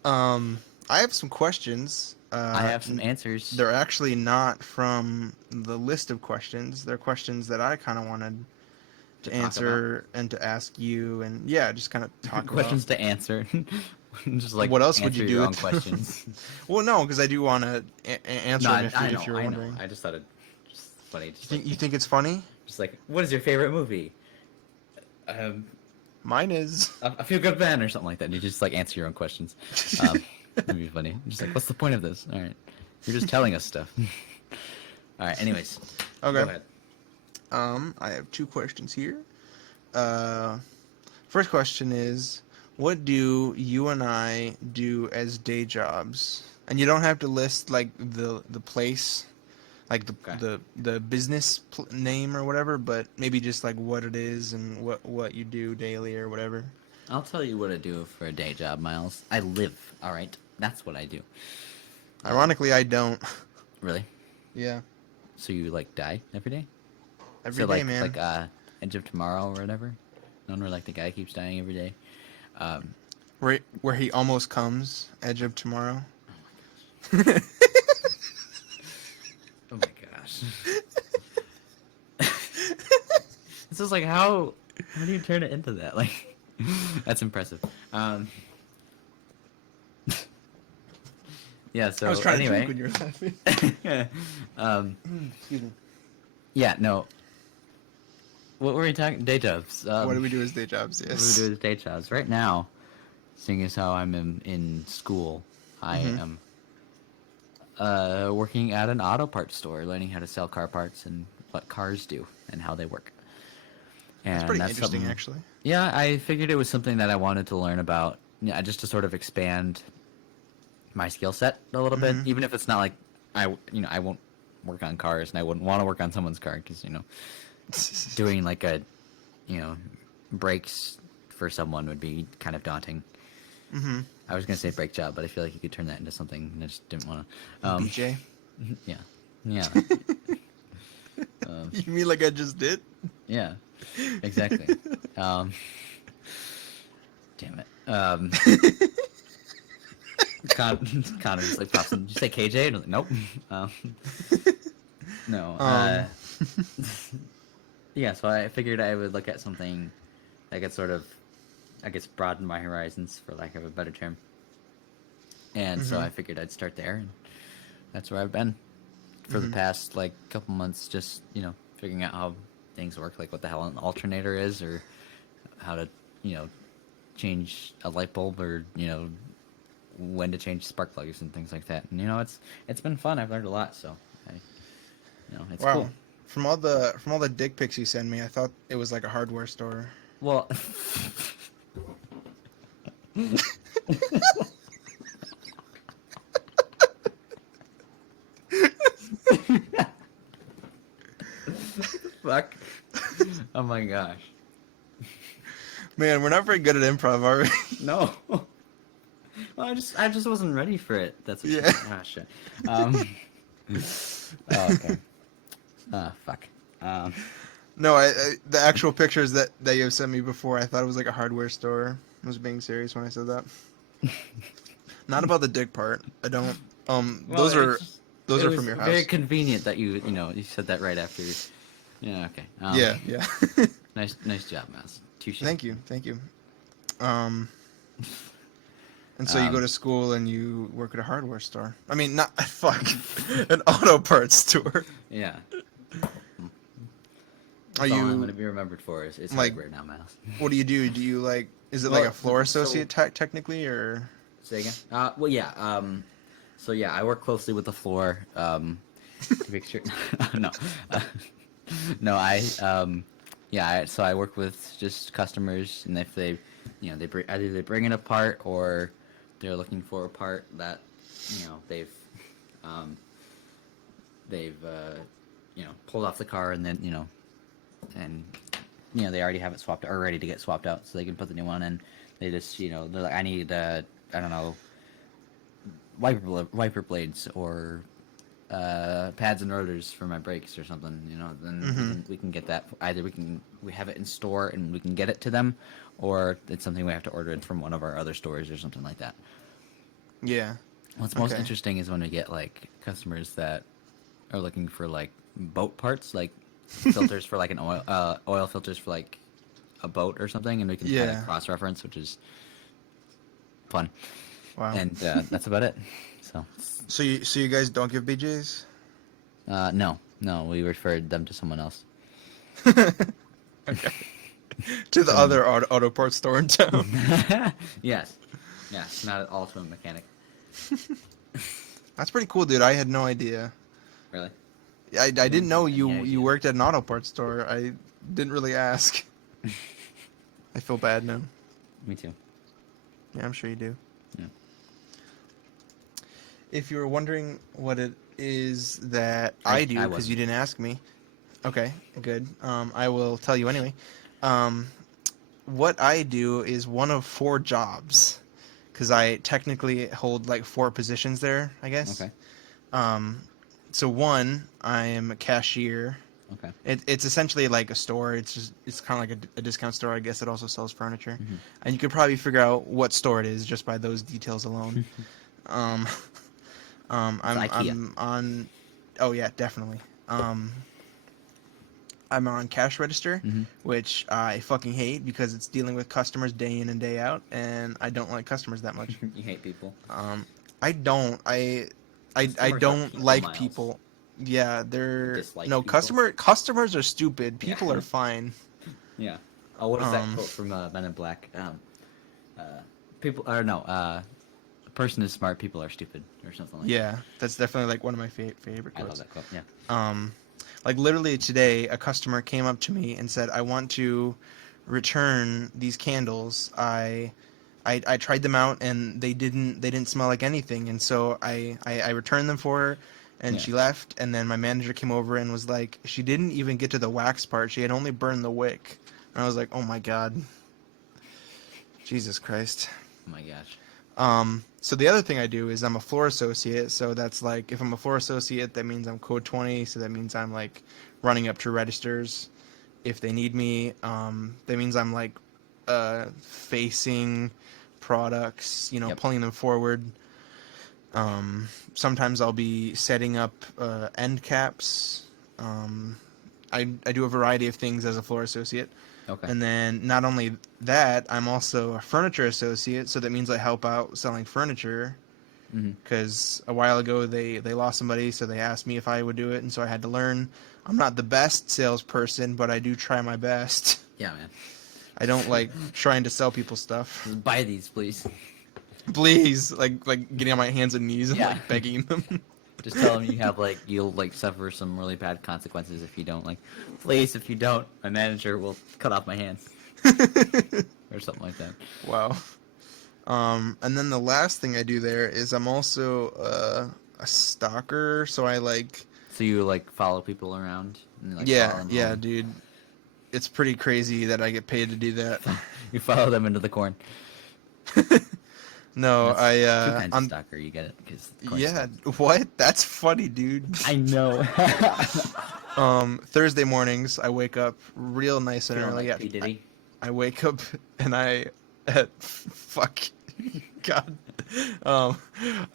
I have some questions. I have some answers. They're actually not from the list of questions. They're questions that I kind of wanted to answer and to ask you, and yeah, just kind of talk questions about. to answer. Just like what else would you do your own with questions? Well, no, because I do want to answer them if you're wondering. I just thought it just funny. Just You think it's funny? Just like, what is your favorite movie? Mine is A Feel Good Man or something like that. And you just like answer your own questions. That'd be funny. Just like, what's the point of this? All right, you're just telling us stuff. All right. Anyways, okay. Go ahead. I have two questions here. First question is, what do you and I do as day jobs? And you don't have to list like the place, like the business name or whatever, but maybe just like what it is and what you do daily or whatever. I'll tell you what I do for a day job, Miles. I live. All right, that's what I do. Ironically, I don't. Really? Yeah. So you like die every day? Every day, like, man. Like Edge of Tomorrow or whatever. None where like the guy keeps dying every day. Where he almost comes, Edge of Tomorrow. Oh my gosh. This is like how do you turn it into that? Like that's impressive. Yeah, so I was trying anyway. to drink when you were laughing. Excuse me. Yeah, no. What were we talking? Day jobs. What do we do as day jobs? Yes. What do we do as day jobs? Right now, seeing as how I'm in school, I am working at an auto parts store, learning how to sell car parts and what cars do and how they work. And That's pretty interesting, actually. Yeah, I figured it was something that I wanted to learn about, just to sort of expand my skill set a little bit, even if it's not like I won't work on cars and I wouldn't want to work on someone's car because doing like brakes for someone would be kind of daunting. I was gonna say brake job, but I feel like you could turn that into something, and I just didn't want to. BJ. Yeah. You mean like I just did? Yeah, exactly. Damn it. Connor just like pops in. Did you say KJ? And I'm like, nope. No. Yeah, so I figured I would look at something that could sort of, I guess, broaden my horizons, for lack of a better term. And so I figured I'd start there, and that's where I've been for the past, like, couple months, just, figuring out how things work, like what the hell an alternator is, or how to, change a light bulb, or, when to change spark plugs and things like that. And, it's been fun. I've learned a lot, so, it's wow. cool. From all the dick pics you send me, I thought it was like a hardware store. Well, fuck. Oh my gosh. Man, we're not very good at improv, are we? No. Well, I just wasn't ready for it. That's what Yeah. Ah, shit. Oh, okay. Fuck. No, the actual pictures that you have sent me before, I thought it was like a hardware store. I was being serious when I said that. Not about the dick part. I don't. Those are from your house. Very convenient that you said that right after. Yeah. Okay. Yeah. Nice job, Mouse. Touche. Thank you. And so you go to school and you work at a hardware store. I mean, not an auto parts store. Yeah. Are That's all you I'm gonna be remembered for is like, hardware now, Mouse. What do you do? Do you like? Is it like a floor associate technically, or? Say again. Well, yeah. So yeah, I work closely with the floor to make sure. No, no, so I work with just customers, and if they, either they bring in a part or they're looking for a part that, um, they've pulled off the car, and then and they already have it swapped or ready to get swapped out, so they can put the new one in. They just they're like, I need I don't know, wiper blades or pads and rotors for my brakes or something, then we can get that. Either we have it in store and we can get it to them, or it's something we have to order in from one of our other stores or something like that. Yeah. What's most interesting is when we get like customers that are looking for like boat parts, like filters for like an oil filters for like a boat or something, and we can kind of cross reference, which is fun. Wow. And that's about it. So you guys don't give BJs? No, we referred them to someone else. Okay. To the other auto parts store in town. Yes, not at all to a mechanic. That's pretty cool, dude. I had no idea. Really? I didn't know you idea. worked at an auto parts store. I didn't really ask. I feel bad now. Me too. Yeah, I'm sure you do. Yeah. If you were wondering what it is that I do, because you didn't ask me. Okay, good. I will tell you anyway. What I do is one of 4 jobs, because I technically hold like 4 positions there, I guess. Okay. So one, I am a cashier. Okay. It's essentially like a store. It's kind of like a discount store, I guess. It also sells furniture, Mm-hmm. and you could probably figure out what store it is just by those details alone. I'm on. Oh yeah, definitely. I'm on cash register, which I fucking hate because it's dealing with customers day in and day out, and I don't like customers that much. You hate people. I don't. I don't like people. Yeah, they're no people? Customers are stupid. People are fine. Yeah. Oh, what is that quote from Men in Black? People or no, a person is smart, people are stupid, or something like that. Yeah, that's definitely like one of my favorite quotes. I love that quote. Yeah. Like literally today, a customer came up to me and said, "I want to return these candles. I tried them out and they didn't smell like anything, and so I returned them for her." And she left, and then my manager came over and was like, she didn't even get to the wax part. She had only burned the wick. And I was like, oh my god. Jesus Christ. Oh my gosh. So the other thing I do is I'm a floor associate. So that's like, if I'm a floor associate, that means I'm code 20. So that means I'm like running up to registers if they need me. That means I'm like facing products, pulling them forward. Sometimes I'll be setting up end caps. I do a variety of things as a floor associate. Okay. And then not only that, I'm also a furniture associate, so that means I help out selling furniture. Because a while ago they lost somebody, so they asked me if I would do it, and so I had to learn. I'm not the best salesperson, but I do try my best. Yeah, man. I don't like trying to sell people stuff. Buy these, please. Please, like getting on my hands and knees and like begging them. Just tell them you'll suffer some really bad consequences if you don't. Like, please, if you don't, my manager will cut off my hands. Or something like that. Wow. And then the last thing I do there is I'm also a stalker, so I like... So you follow people around? And, yeah, dude. It's pretty crazy that I get paid to do that. You follow them into the corn. No, two kinds of stalker. You get it? What? That's funny, dude. I know. Thursday mornings, I wake up real nice and early. Like P. Diddy? I wake up and fuck, God. I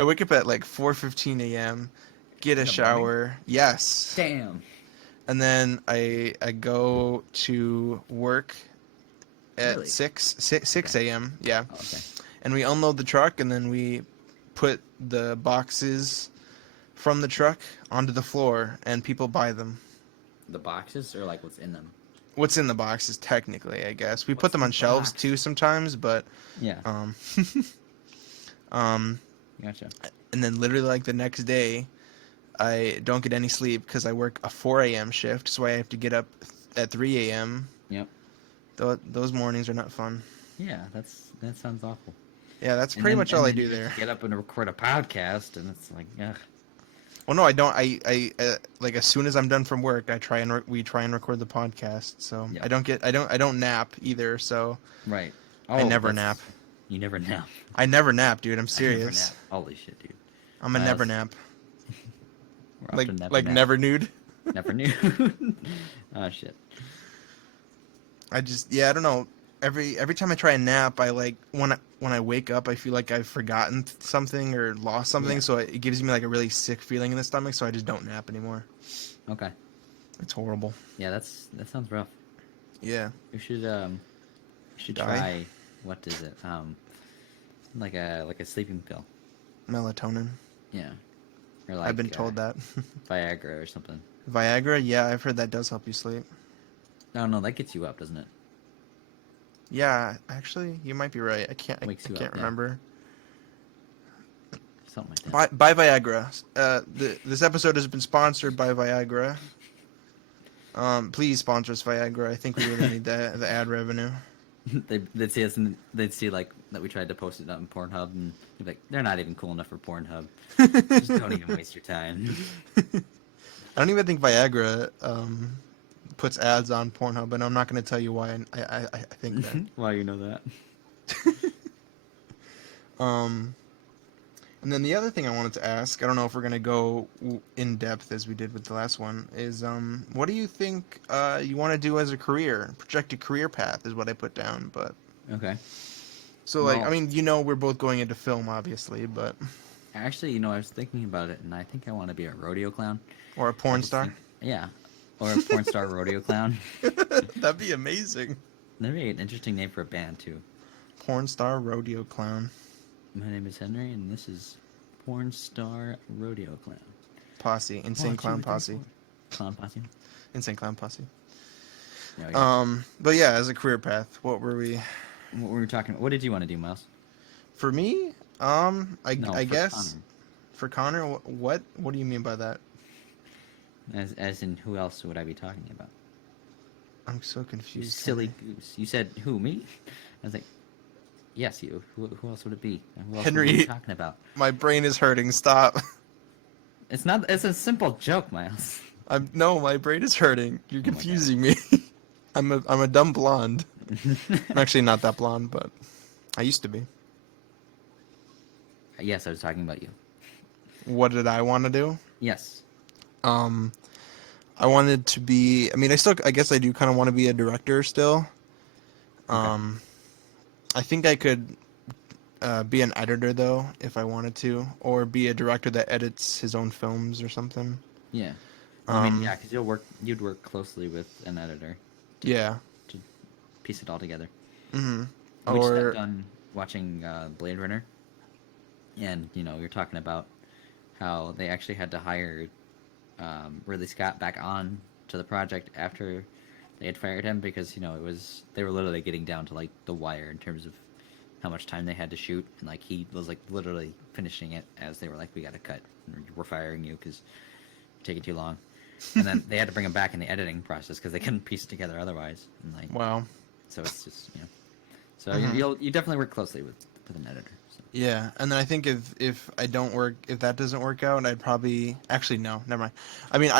wake up at like 4:15 a.m. Get a shower. Morning? Yes. Damn. And then I go to work at Really? 6 a.m. Yeah. Oh, okay. And we unload the truck, and then we put the boxes from the truck onto the floor, and people buy them. The boxes, or what's in them? What's in the boxes, technically, I guess. We put them on shelves too sometimes, but yeah. Gotcha. and then literally like the next day, I don't get any sleep because I work a 4 a.m. shift, so I have to get up at 3 a.m. Yep. Those mornings are not fun. Yeah, that sounds awful. Yeah, that's And pretty then much and all I then do you have there. to get up and record a podcast, and it's like, ugh. Well, no, I don't. I like as soon as I'm done from work, we try and record the podcast. So Yeah. I don't nap either. So Right. I Oh, never that's nap. You never nap. I never nap, dude. I'm I never nap. serious. Holy shit, dude. I'm a never nap. We're up to never Like nap. never nude. Never knew. Oh shit. I just I don't know. Every time I try and nap, I like when I wake up, I feel like I've forgotten something or lost something. Yeah. So it gives me like a really sick feeling in the stomach. So I just don't nap anymore. Okay. It's horrible. Yeah, that sounds rough. Yeah. We should Die? try, what is it? Like a sleeping pill. Melatonin. Yeah. Or like I've been told that. Viagra or something. Viagra, yeah, I've heard that does help you sleep. No, that gets you up, doesn't it? Yeah, actually, you might be right. I can't Wakes you can't up, yeah. remember. Something like that. Buy Viagra. This episode has been sponsored by Viagra. Please sponsor us, Viagra. I think we really need the ad revenue. They'd see us and they'd see like that we tried to post it on Pornhub and they'd be like, they're not even cool enough for Pornhub. Just don't even waste your time. I don't even think Viagra puts ads on Pornhub, and I'm not going to tell you why. I think that. Why you know that? And then the other thing I wanted to ask, I don't know if we're going to go in depth as we did with the last one, is what do you think you want to do as a career? Projected career path is what I put down, but Okay. so Well- like I mean, we're both going into film obviously, but Actually, I was thinking about it and I think I want to be a rodeo clown. or a porn I just star. think- yeah. Or a porn star rodeo clown. That'd be amazing. That'd be an interesting name for a band too. Porn star rodeo clown. My name is Henry and this is Porn Star Rodeo Clown. Posse, insane 1, 2, clown 3, posse, 4. Clown posse. insane clown posse. There we go. But yeah, as a career path, what were we? What were we talking about? What did you want to do, Miles? For me, No, I for guess Connor. for Connor, what do you mean by that? As in, who else would I be talking about? I'm so You confused. silly goose. You said, who, me? I was like, yes, you. Who else would it be? And who else would we Henry. be talking about? My brain is hurting. Stop. It's a simple joke, Miles. No, my brain is hurting. You're Oh my God. confusing me. I'm a dumb blonde. I'm actually not that blonde, but I used to be. Yes, I was talking about you. What did I want to do? Yes. I wanted to be. I mean, I guess I do kind of want to be a director still. I think I could be an editor though, if I wanted to, or be a director that edits his own films or something. Yeah. I mean, yeah, because you'd work closely with an editor Yeah. to piece it all together. Mm-hmm. We just Or got done watching Blade Runner, and you're talking about how they actually had to hire Ridley Scott back on to the project after they had fired him because they were literally getting down to like the wire in terms of how much time they had to shoot, and like he was like literally finishing it as they were like, we got to cut, we're firing you because you're taking too long. And then they had to bring him back in the editing process because they couldn't piece it together otherwise. And like, wow. so it's just so Mhm. you definitely work closely with an editor. So. Yeah, and then I think if that doesn't work out, I'd probably actually no, never mind. I mean,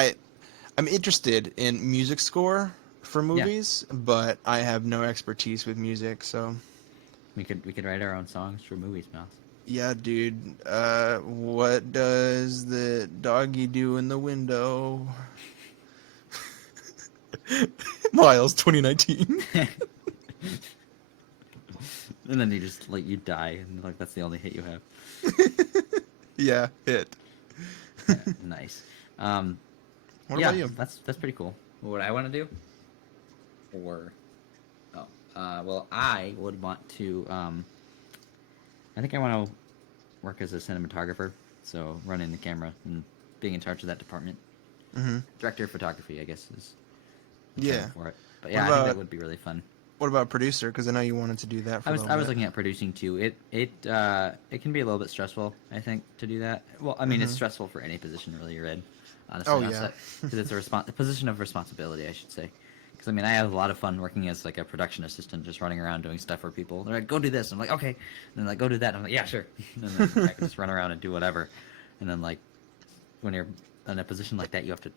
I'm interested in music score for movies, but I have no expertise with music, so We could write our own songs for movies, Mouse. yeah, dude. What does the doggy do in the window? Miles, 2019. And then you just you die, and like that's the only hit you have. Yeah, hit. Yeah, nice. What yeah, about you? That's pretty cool. What I want to do, or well, I would want to. I think I want to work as a cinematographer, so running the camera and being in charge of that department. Mm-hmm. Director of photography, I guess, is the term Yeah. for it. But What yeah, I think about- that would be really fun. What about producer? Because I know you wanted to do that for I a was little I was bit. looking at producing too. It can be a little bit stressful, I think, to do that. Well, I mean, it's Mhm. stressful for any position really you're in, Oh honestly. yeah. Because it's a position of responsibility, I should say. Because I mean, I have a lot of fun working as like a production assistant, just running around doing stuff for people. They're like, "Go do this." I'm like, "Okay," and then like, "Go do that." I'm like, "Yeah, sure." And then I can just run around and do whatever. And then like when you're in a position like that, you have to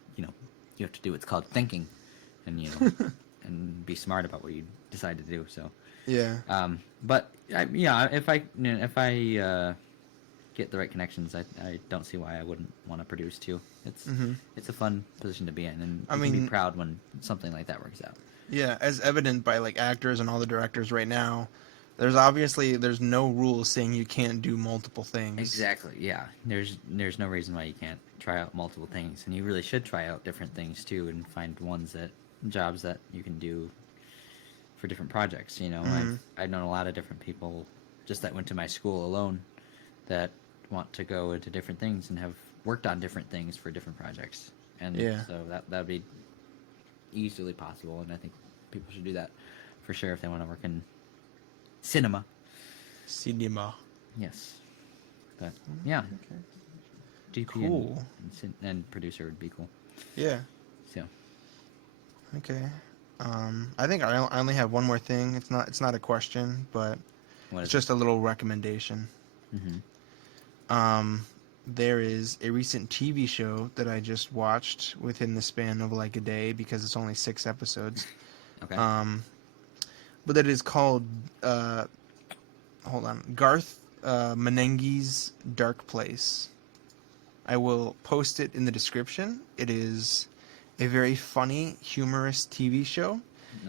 do what's called thinking, and and be smart about what you decide to do. So. Yeah. But yeah, if I get the right connections, I don't see why I wouldn't want to produce too. Mhm. It's a fun position to be in, and I you can be mean, proud when something like that works out. yeah, as evident by like actors and all the directors right now, there's no rules saying you can't do multiple things. Exactly. Yeah. There's no reason why you can't try out multiple things, and you really should try out different things too, and find jobs that you can do for different projects. Mhm. I've known a lot of different people just that went to my school alone that want to go into different things and have worked on different things for different projects, and Yeah. so that'd be easily possible, and I think people should do that for sure if they want to work in cinema. Cinema. Yes, but yeah, Okay. GP Cool. and producer would be cool. Yeah. So Okay. I think I only have one more thing. It's not a question, but what it's is it? just a little recommendation. Mm-hmm. Um, there is a recent TV show that I just watched within the span of like a day because it's only 6 episodes. Okay. Um, but it is called hold on, Garth Menengi's Dark Place. I will post it in the description. It is a very funny, humorous TV show.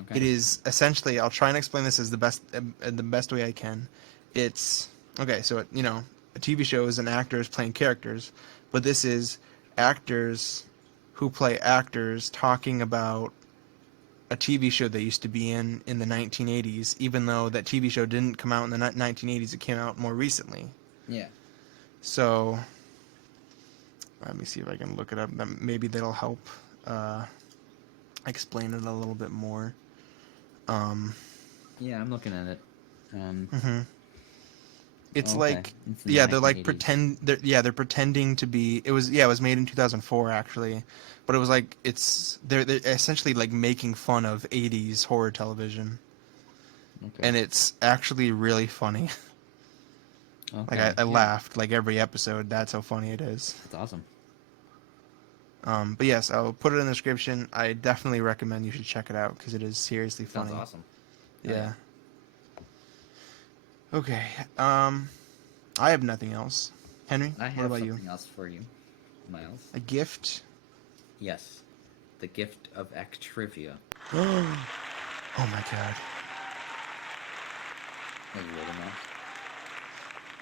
Okay. It is essentially. I'll try and explain this as the best way I can. It's okay. So a TV show is an actors playing characters, but this is actors who play actors talking about a TV show they used to be in the 1980s. Even though that TV show didn't come out in the 1980s, it came out more recently. Yeah. So let me see if I can look it up. Maybe that'll help uh, explain it a little bit more. Yeah, I'm looking at it. Mhm. It's Okay. like It's in the they're like 1980s. they're pretending to be. It was made in 2004 actually, but it was like they're essentially like making fun of 80s horror television, Okay. and it's actually really funny. Like Okay. I Yeah. laughed like every episode. That's how funny it is. That's awesome. But yes, I'll put it in the description. I definitely recommend you should check it out because it is seriously funny. Sounds awesome. Oh, Yeah. Okay. I have nothing else. Henry, I what have about you? something else for you, Miles. A gift? Yes. The gift of Actrivia. Oh my god. Are you ready, Miles?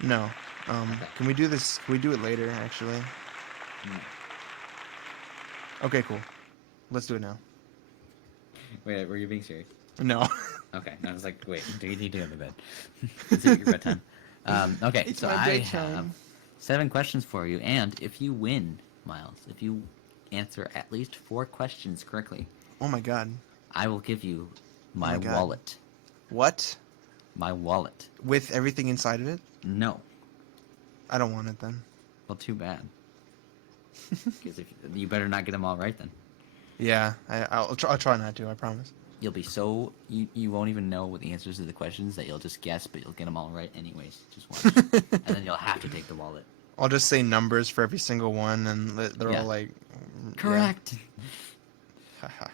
No. Okay. Can we do this? Can we do it later, actually? No. Okay, cool. Let's do it now. Wait, were you being serious? No. Okay. I was like, wait, do you need to go to bed? Is it your bedtime? Okay, It's so my I bedtime. have 7 questions for you, and if you win, Miles, if you answer at least 4 questions correctly, Oh my god. I will give you my my God. wallet. What? My wallet. With everything inside of it? No. I don't want it then. Well, too bad. Because you better not get them all right then. Yeah, I'll try not to, I promise. You'll be you won't even know what the answers to the questions that you'll just guess, but you'll get them all right anyways. Just watch. And then you'll have to take the wallet. I'll just say numbers for every single one, and they're Yeah. all like... Correct. Haha.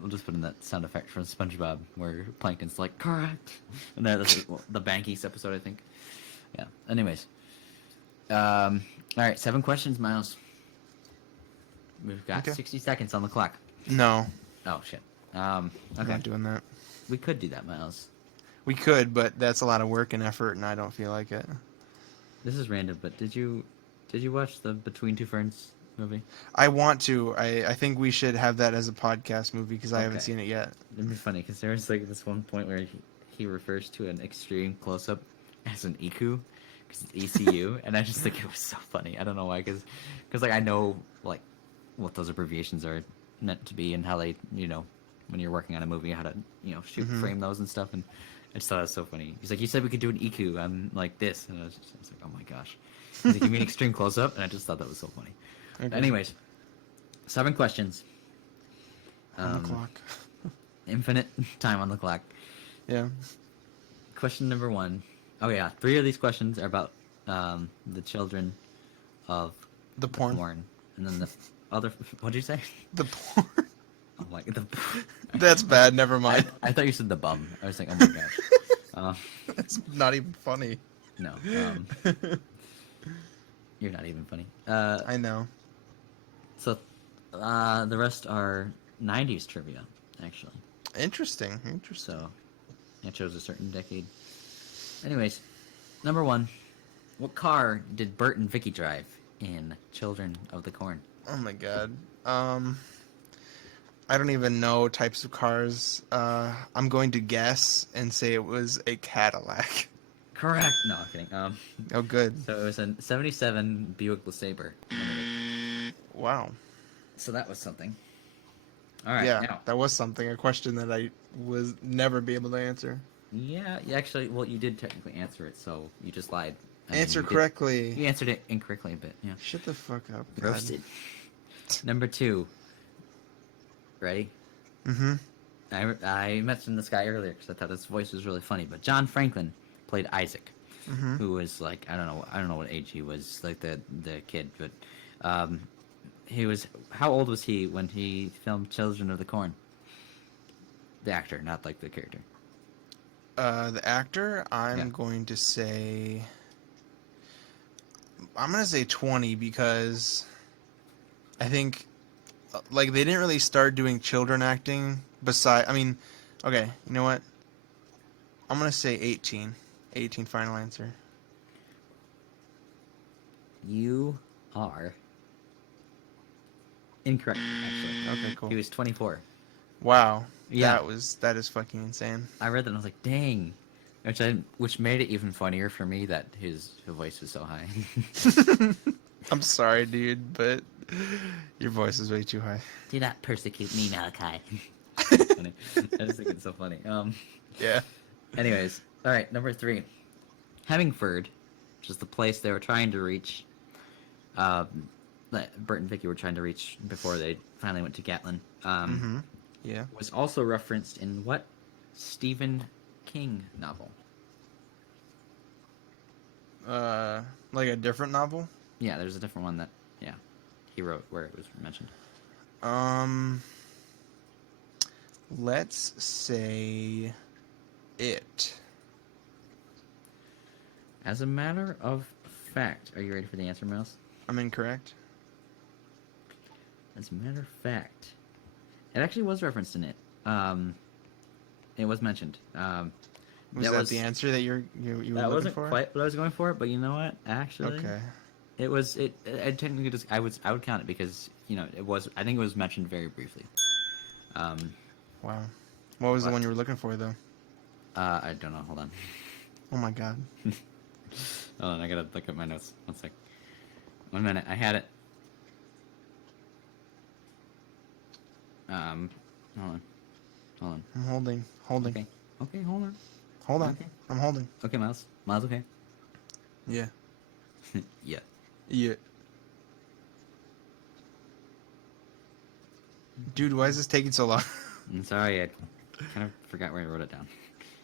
We'll just put in that sound effect from SpongeBob where Plankton's like, correct. And that's the Bankies episode, I think. Yeah. Anyways. All right, 7 questions, Miles. We've got Okay. 60 seconds on the clock. No, Oh, shit. I'm Okay. not doing that. We could do that, Miles. We could, but that's a lot of work and effort, and I don't feel like it. This is random, but did you watch the Between Two Ferns movie? I want to. I think we should have that as a podcast movie because I haven't Okay. seen it yet. It'd be funny because there was like this one point where he refers to an extreme close up as an ICU because it's ECU, and I just think it was so funny. I don't know why, because like I know like what those abbreviations are meant to be and how they when you're working on a movie, how to shoot Mhm. frame those and stuff. And I just thought it was so funny. He's like, you said we could do an EQ on like this, and I was like, oh my gosh. He's like, you mean extreme close up? And I just thought that was so funny. Okay. But anyways, 7 questions. On the clock. Infinite time on the clock. Yeah. Question number 1. Oh yeah, 3 of these questions are about the children of The porn. and then the other. What did you say? The porn. Oh my, That's bad. Never mind. I thought you said the bum. I was like, oh my gosh. That's not even funny. No. You're not even funny. I know. So, the rest are 90s trivia, actually. Interesting. So, I chose a certain decade. Anyways, number 1. What car did Bert and Vicky drive in Children of the Corn? Oh my god. I don't even know types of cars. I'm going to guess and say it was a Cadillac. Correct. No, I'm kidding. Oh, good. So it was a 77 Buick LeSabre. Wow. So that was something. All right. Yeah, Now, that was something. A question that I was never be able to answer. yeah, actually, well, you did technically answer it, so you just lied. I mean, Answer you did- correctly. You answered it incorrectly a bit. Yeah. Shut the fuck up. God. Roasted. Number 2. Ready? Mm-hmm. I mentioned this guy earlier because I thought his voice was really funny. But John Franklin played Isaac, Mm-hmm. who was like I don't know what age he was, like the kid, but he was. How old was he when he filmed Children of the Corn? The actor, not like the character. The actor, I'm Yeah. going to say... I'm going to say 20 because I think, like, they didn't really start doing children acting beside... I mean, okay, you know what? I'm going to say 18. 18 final answer. You are incorrect. Actually, Okay, cool. he was 24. Wow. Yeah. That is fucking insane. I read that and I was like, dang. Which made it even funnier for me that his voice was so high. I'm sorry, dude, but your voice is way too high. Do not persecute me, Malachi. Funny. I just think it's so funny. Yeah. Anyways, all right, number 3, Hemmingford, which is the place they were trying to reach. That Bert and Vicky were trying to reach before they finally went to Gatlin. Mm-hmm. Yeah. Was also referenced in what Stephen King novel? Like a different novel? Yeah, there's a different one that he wrote where it was mentioned. Let's say it. As a matter of fact, are you ready for the answer, Mouse? I'm incorrect. As a matter of fact, it actually was referenced in it. It was mentioned. Was that the answer that you were That looking wasn't for? quite what I was going for, but you know what? Actually, Okay. it was. I technically just I would count it because it was. I think it was mentioned very briefly. Wow. What was the What? one you were looking for, though? I don't know. Hold on. Oh my god. Hold on. I gotta look at my notes. 1 sec. 1 minute. I had it. Hold on. Hold on. I'm holding. Holding. Okay. Okay. Hold on. Hold on. Okay. I'm holding. Okay, Miles. Miles. Okay. Yeah. Yeah. Yeah. Dude, why is this taking so long? I'm sorry. I kind of forgot where I wrote it down.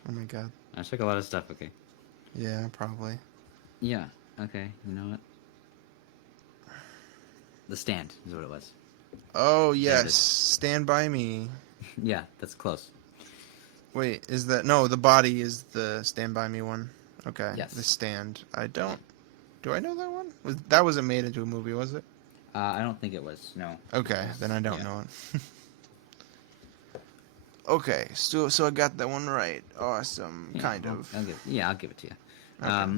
Oh my god. I took a lot of stuff. Okay. Yeah, probably. Yeah. Okay. You know what? The Stand is what it was. Oh, There it yes. is. Stand By Me. Yeah, that's close. Wait, is that... No, The Body is the Stand By Me one. Okay. Yes. The Stand. I don't... Do I know that one? That wasn't made into a movie, was it? I don't think it was. No. Okay, then I don't Yeah. know it. Okay, so I got that one right. Awesome. Yeah, Kind I'll of. I'll give it to you. Okay.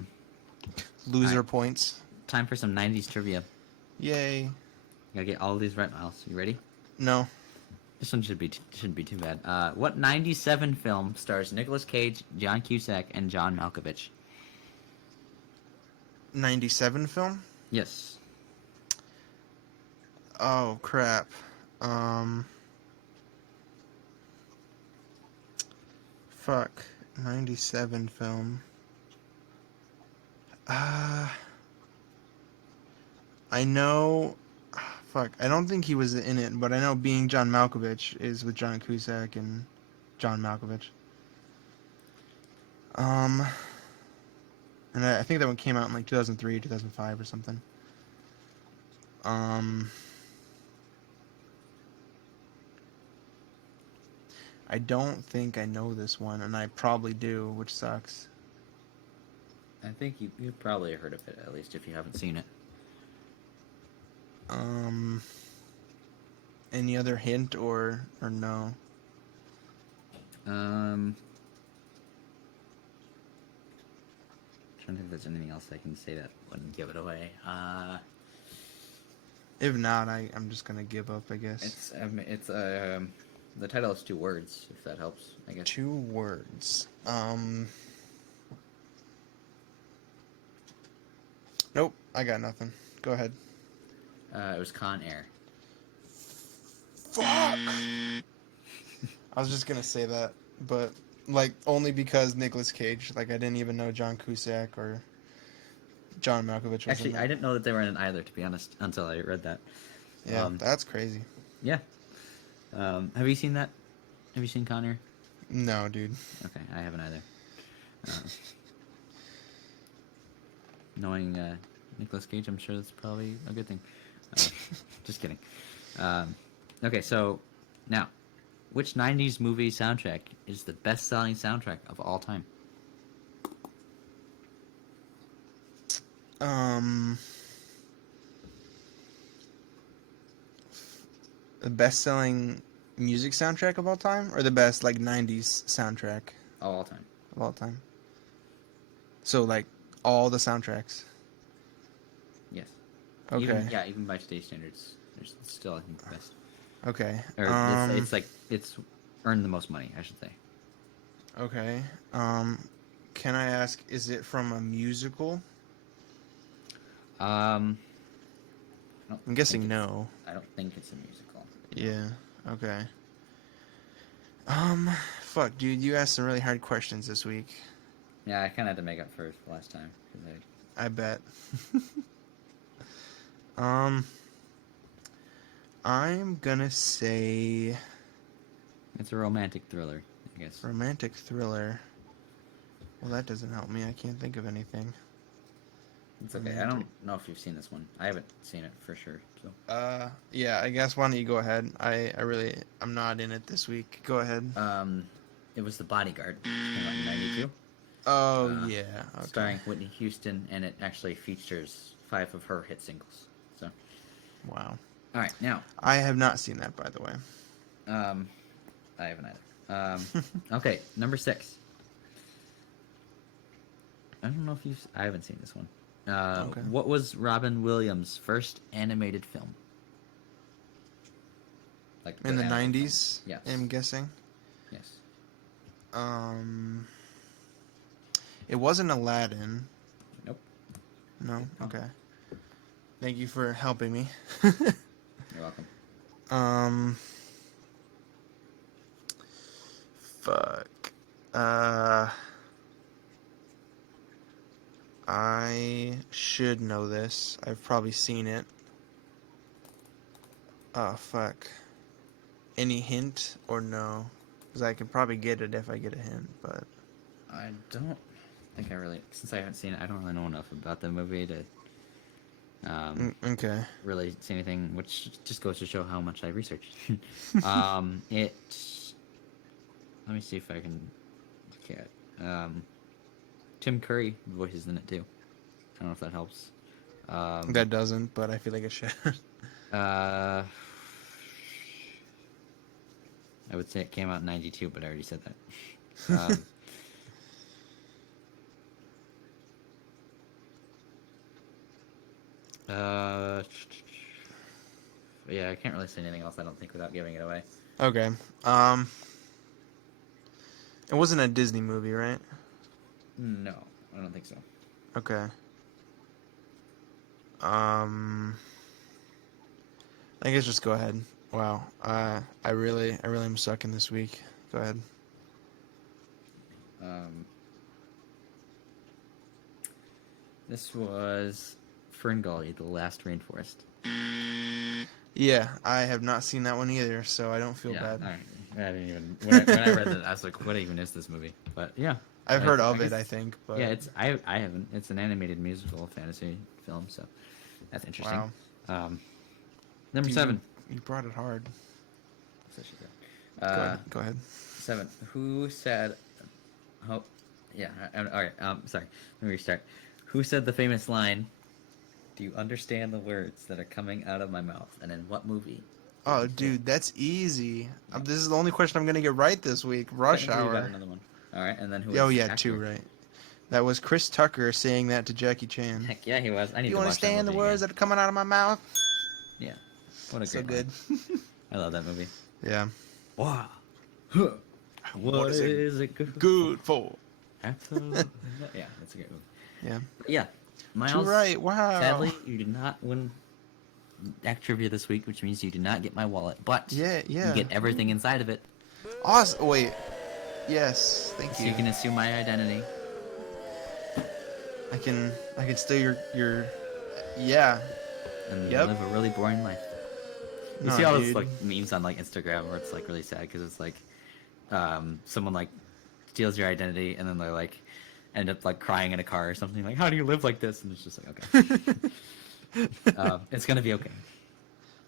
Loser alright. points. Time for some 90s trivia. Yay. Gotta get all these right, Miles. You ready? No. This one shouldn't be too bad. What 97 film stars Nicolas Cage, John Cusack, and John Malkovich? 97 film? Yes. Oh, crap. Fuck. 97 film. I know. Fuck. I don't think he was in it, but I know Being John Malkovich is with John Cusack and John Malkovich. And I think that one came out in like 2003, 2005 or something. I don't think I know this one, and I probably do, which sucks. I think you probably heard of it, at least if you haven't seen it. Any other hint or no? Trying to think if there's anything else I can say that wouldn't give it away. If not, I'm just gonna give up, I guess. It's the title is 2 words, if that helps, I guess. 2 words. Nope, I got nothing. Go ahead. It was Con Air. Fuck! I was just gonna say that, but like only because Nicolas Cage. Like I didn't even know John Cusack or John Malkovich was Actually, in that. I didn't know that they were in it either, to be honest, until I read that. Yeah, that's crazy. Yeah. Have you seen that? Have you seen Con Air? No, dude. Okay, I haven't either. Knowing Nicolas Cage, I'm sure that's probably a good thing. Just kidding. Okay, so now, which 90s movie soundtrack is the best-selling soundtrack of all time? The best-selling music soundtrack of all time, or the best like '90s soundtrack Of all time. of all time? So like all the soundtracks. Yes. Okay. Even by today's standards, there's still, I think, the best. Okay. Or it's earned the most money, I should say. Okay. Can I ask, is it from a musical? I'm guessing no. I don't think it's a musical. Yeah. Okay. Fuck, dude, you asked some really hard questions this week. Yeah, I kind of had to make up for it last time. I bet. I'm gonna say It's a romantic thriller, I guess. romantic thriller. Well, that doesn't help me. I can't think of anything. It's okay. I don't know if you've seen this one. I haven't seen it for sure. So. Yeah, I guess why don't you go ahead? I'm not in it this week. Go ahead. It was The Bodyguard. It came out in '92. Oh, yeah. Okay. Starring Whitney Houston, and it actually features 5 of her hit singles. So. Wow. All right, now. I have not seen that, by the way. I haven't either. Okay, number 6. I don't know if I haven't seen this one. Okay. What was Robin Williams' first animated film? Like In the animated 90s? film. Yes. I'm guessing. Yes. It wasn't Aladdin. Nope. No? Okay. Thank you for helping me. You're welcome. Fuck. I should know this. I've probably seen it. Oh, fuck. Any hint or no? Because I could probably get it if I get a hint, but... I don't think I really... Since I haven't seen it, I don't really know enough about the movie to... Okay. really say anything, which just goes to show how much I researched. Let me see if I can get Tim Curry voices in it too. I don't know if that helps. That doesn't, but I feel like it should. I would say it came out in '92, but I already said that. Yeah, I can't really say anything else, I don't think, without giving it away. Okay. It wasn't a Disney movie, right? No, I don't think so. Okay. I guess just go ahead. Wow. I really am sucking this week. Go ahead. This was Ferngully, the Last Rainforest. Yeah, I have not seen that one either, so I don't feel Yeah, bad. I didn't even when I read that I was like, what even is this movie? But yeah, I've heard of it, guess, I think, but yeah, I haven't. It's an animated musical fantasy film, so that's interesting. wow. Number You, 7. you brought it hard. So she said. Go ahead. 7. Who said? Oh, yeah. All right. Sorry. Let me restart. Who said the famous line? Do you understand the words that are coming out of my mouth? And in what movie? Oh, dude, that's easy. This is the only question I'm gonna get right this week. Rush Technically, you got Hour. another one. All right, and then who? Oh is yeah, the actor? 2 right. That was Chris Tucker saying that to Jackie Chan. Heck yeah, he was. I need You to watch that understand the movie words again. that are coming out of my mouth? Yeah. What a So great good. line. I love that movie. Yeah. Wow. What is it Good for. Absolutely. Yeah, that's a great movie. Yeah. Yeah. Miles, 2 right. Wow. sadly, you did not win Actrivia this week, which means you did not get my wallet, but Yeah. you get everything inside of it. Awesome. Wait. Yes. Thank So you. you can assume my identity. I can steal your. Yeah. And Yep. live a really boring life. You No, see all those dude. like memes on like Instagram where it's like really sad because it's like someone like steals your identity and then they're like end up like crying in a car or something like, how do you live like this? And it's just like, okay. It's gonna be okay.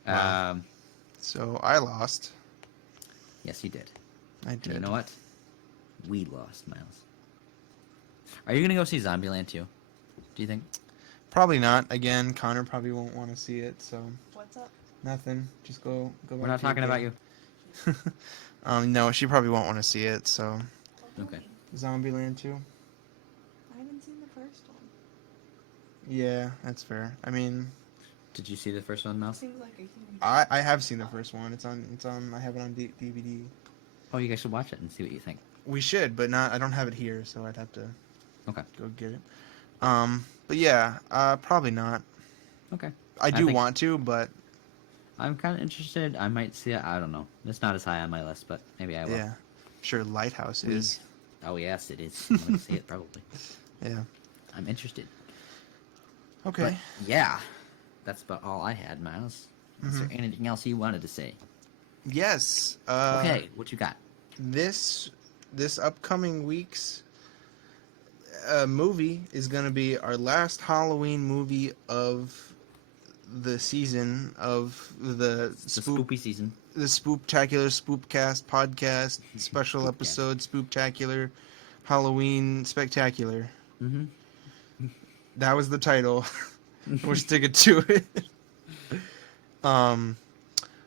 Wow. So I lost. Yes, you did. I And did. you know what? We lost, Miles. Are you gonna go see Zombieland too? Do you think? Probably not. Again, Connor probably won't want to see it. So What's up? nothing. Just go. We're not talking about you. No, she probably won't want to see it. So Okay. Zombieland 2. I haven't seen the first one. Yeah, that's fair. I mean, Did you see the first one, Miles? Seems like a huge. I have seen the first one. It's on. I have it on DVD. Oh, you guys should watch it and see what you think. We should, but not. I don't have it here, so I'd have to Okay. go get it. But yeah, probably not. Okay. I do think- want to, but I'm kind of interested. I might see it. I don't know. It's not as high on my list, but maybe I will. yeah, sure. Lighthouse is. Oh yes, it is. I'm gonna see it probably. Yeah. I'm interested. Okay. But yeah, that's about all I had, Miles. Is there Mhm. anything else you wanted to say? Yes. Okay, what you got? This upcoming week's movie is going to be our last Halloween movie of the season of the It's the spoopy season. the Spooptacular Spoopcast podcast special Spoopcast. episode Spooptacular Halloween Spectacular. Mm-hmm. That was the title. We're sticking to it.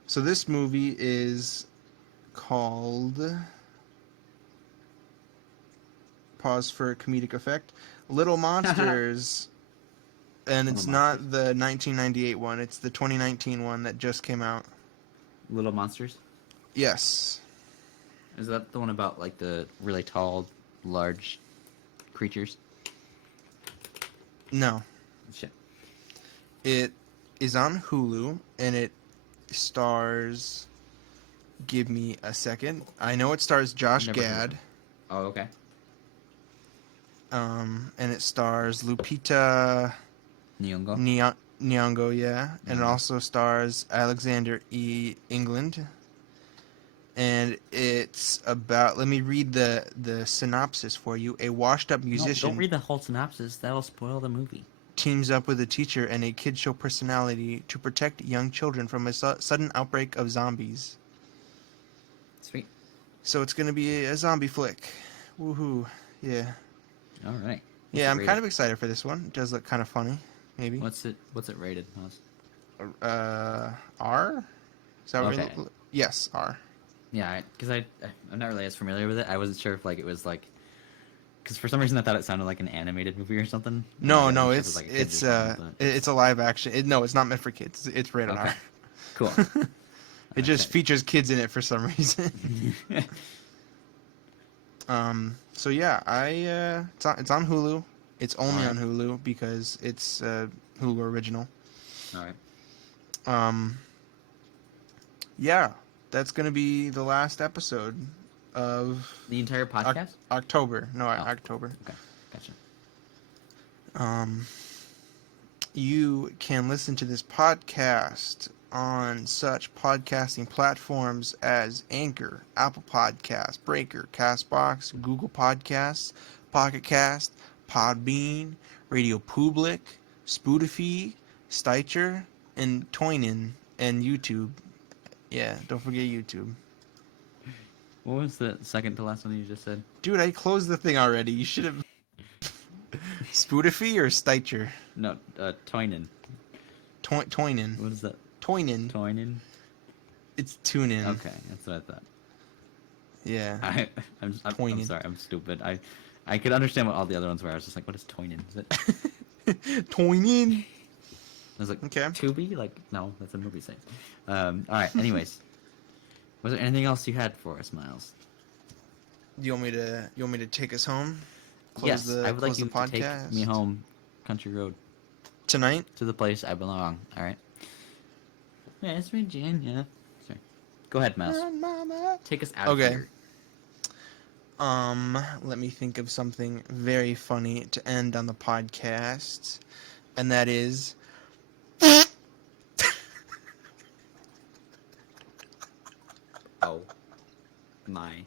So this movie is called, pause for comedic effect, Little Monsters. And it's Little not the 1998 one, it's the 2019 one that just came out. Little Monsters. Yes. Is that the one about like the really tall, large creatures? No. Shit. It is on Hulu, and it stars, give me a second, I know it stars Josh Never heard of Gad. it. Oh, okay. And it stars Lupita Nyong'o. Nyong'o, yeah, and it Mhm. also stars Alexander E. England. And it's about, let me read the synopsis for you. A washed-up No, musician don't read the whole synopsis. That'll spoil the movie. teams up with a teacher and a kid show personality to protect young children from a sudden outbreak of zombies. Sweet. So it's going to be a zombie flick. Woohoo. Yeah. All right. Yeah, I'm kind of excited for this one. It does look kind of funny, maybe. What's it rated, Miles? R? Is that what Okay. Yes, R. Yeah, because I'm not really as familiar with it. I wasn't sure if like it was like, because for some reason I thought it sounded like an animated movie or something. No, I no, wasn't it's sure if it was, like, a kids or something, but- it's a live action. No, it's not meant for kids. It's rated Okay. R. Cool. It just Okay. features kids in it for some reason. So yeah, it's on Hulu. It's only Alright. on Hulu because it's Hulu original. All right. Yeah, that's gonna be the last episode of The entire podcast? October. No, Oh. October. Okay, gotcha. You can listen to this podcast on such podcasting platforms as Anchor, Apple Podcasts, Breaker, Castbox, Google Podcasts, Pocket Cast, Podbean, Radio Public, Spotify, Stitcher, and Toinin, and YouTube. Yeah, don't forget YouTube. What was the second to last one you just said? Dude, I closed the thing already. You should have. Spotify or Stitcher? No, Toinen. Toinin. What is that? Toinin. Toinen? It's TuneIn. Okay, that's what I thought. Yeah. I'm Toinen. sorry, I'm stupid. I could understand what all the other ones were. I was just like, what is Toinen? Is it? Toinin. I was like, Okay. Tubi? Like, no, that's a movie saying. Alright, anyways. Was there anything else you had for us, Miles? You want me to take us home? Yes, I would like close you the to take podcast? me home, country road, Tonight? to the place I belong. Alright? West Virginia. Sorry. Go ahead, Miles. Take us out of Okay. here. Let me think of something very funny to end on the podcast. And that is Oh my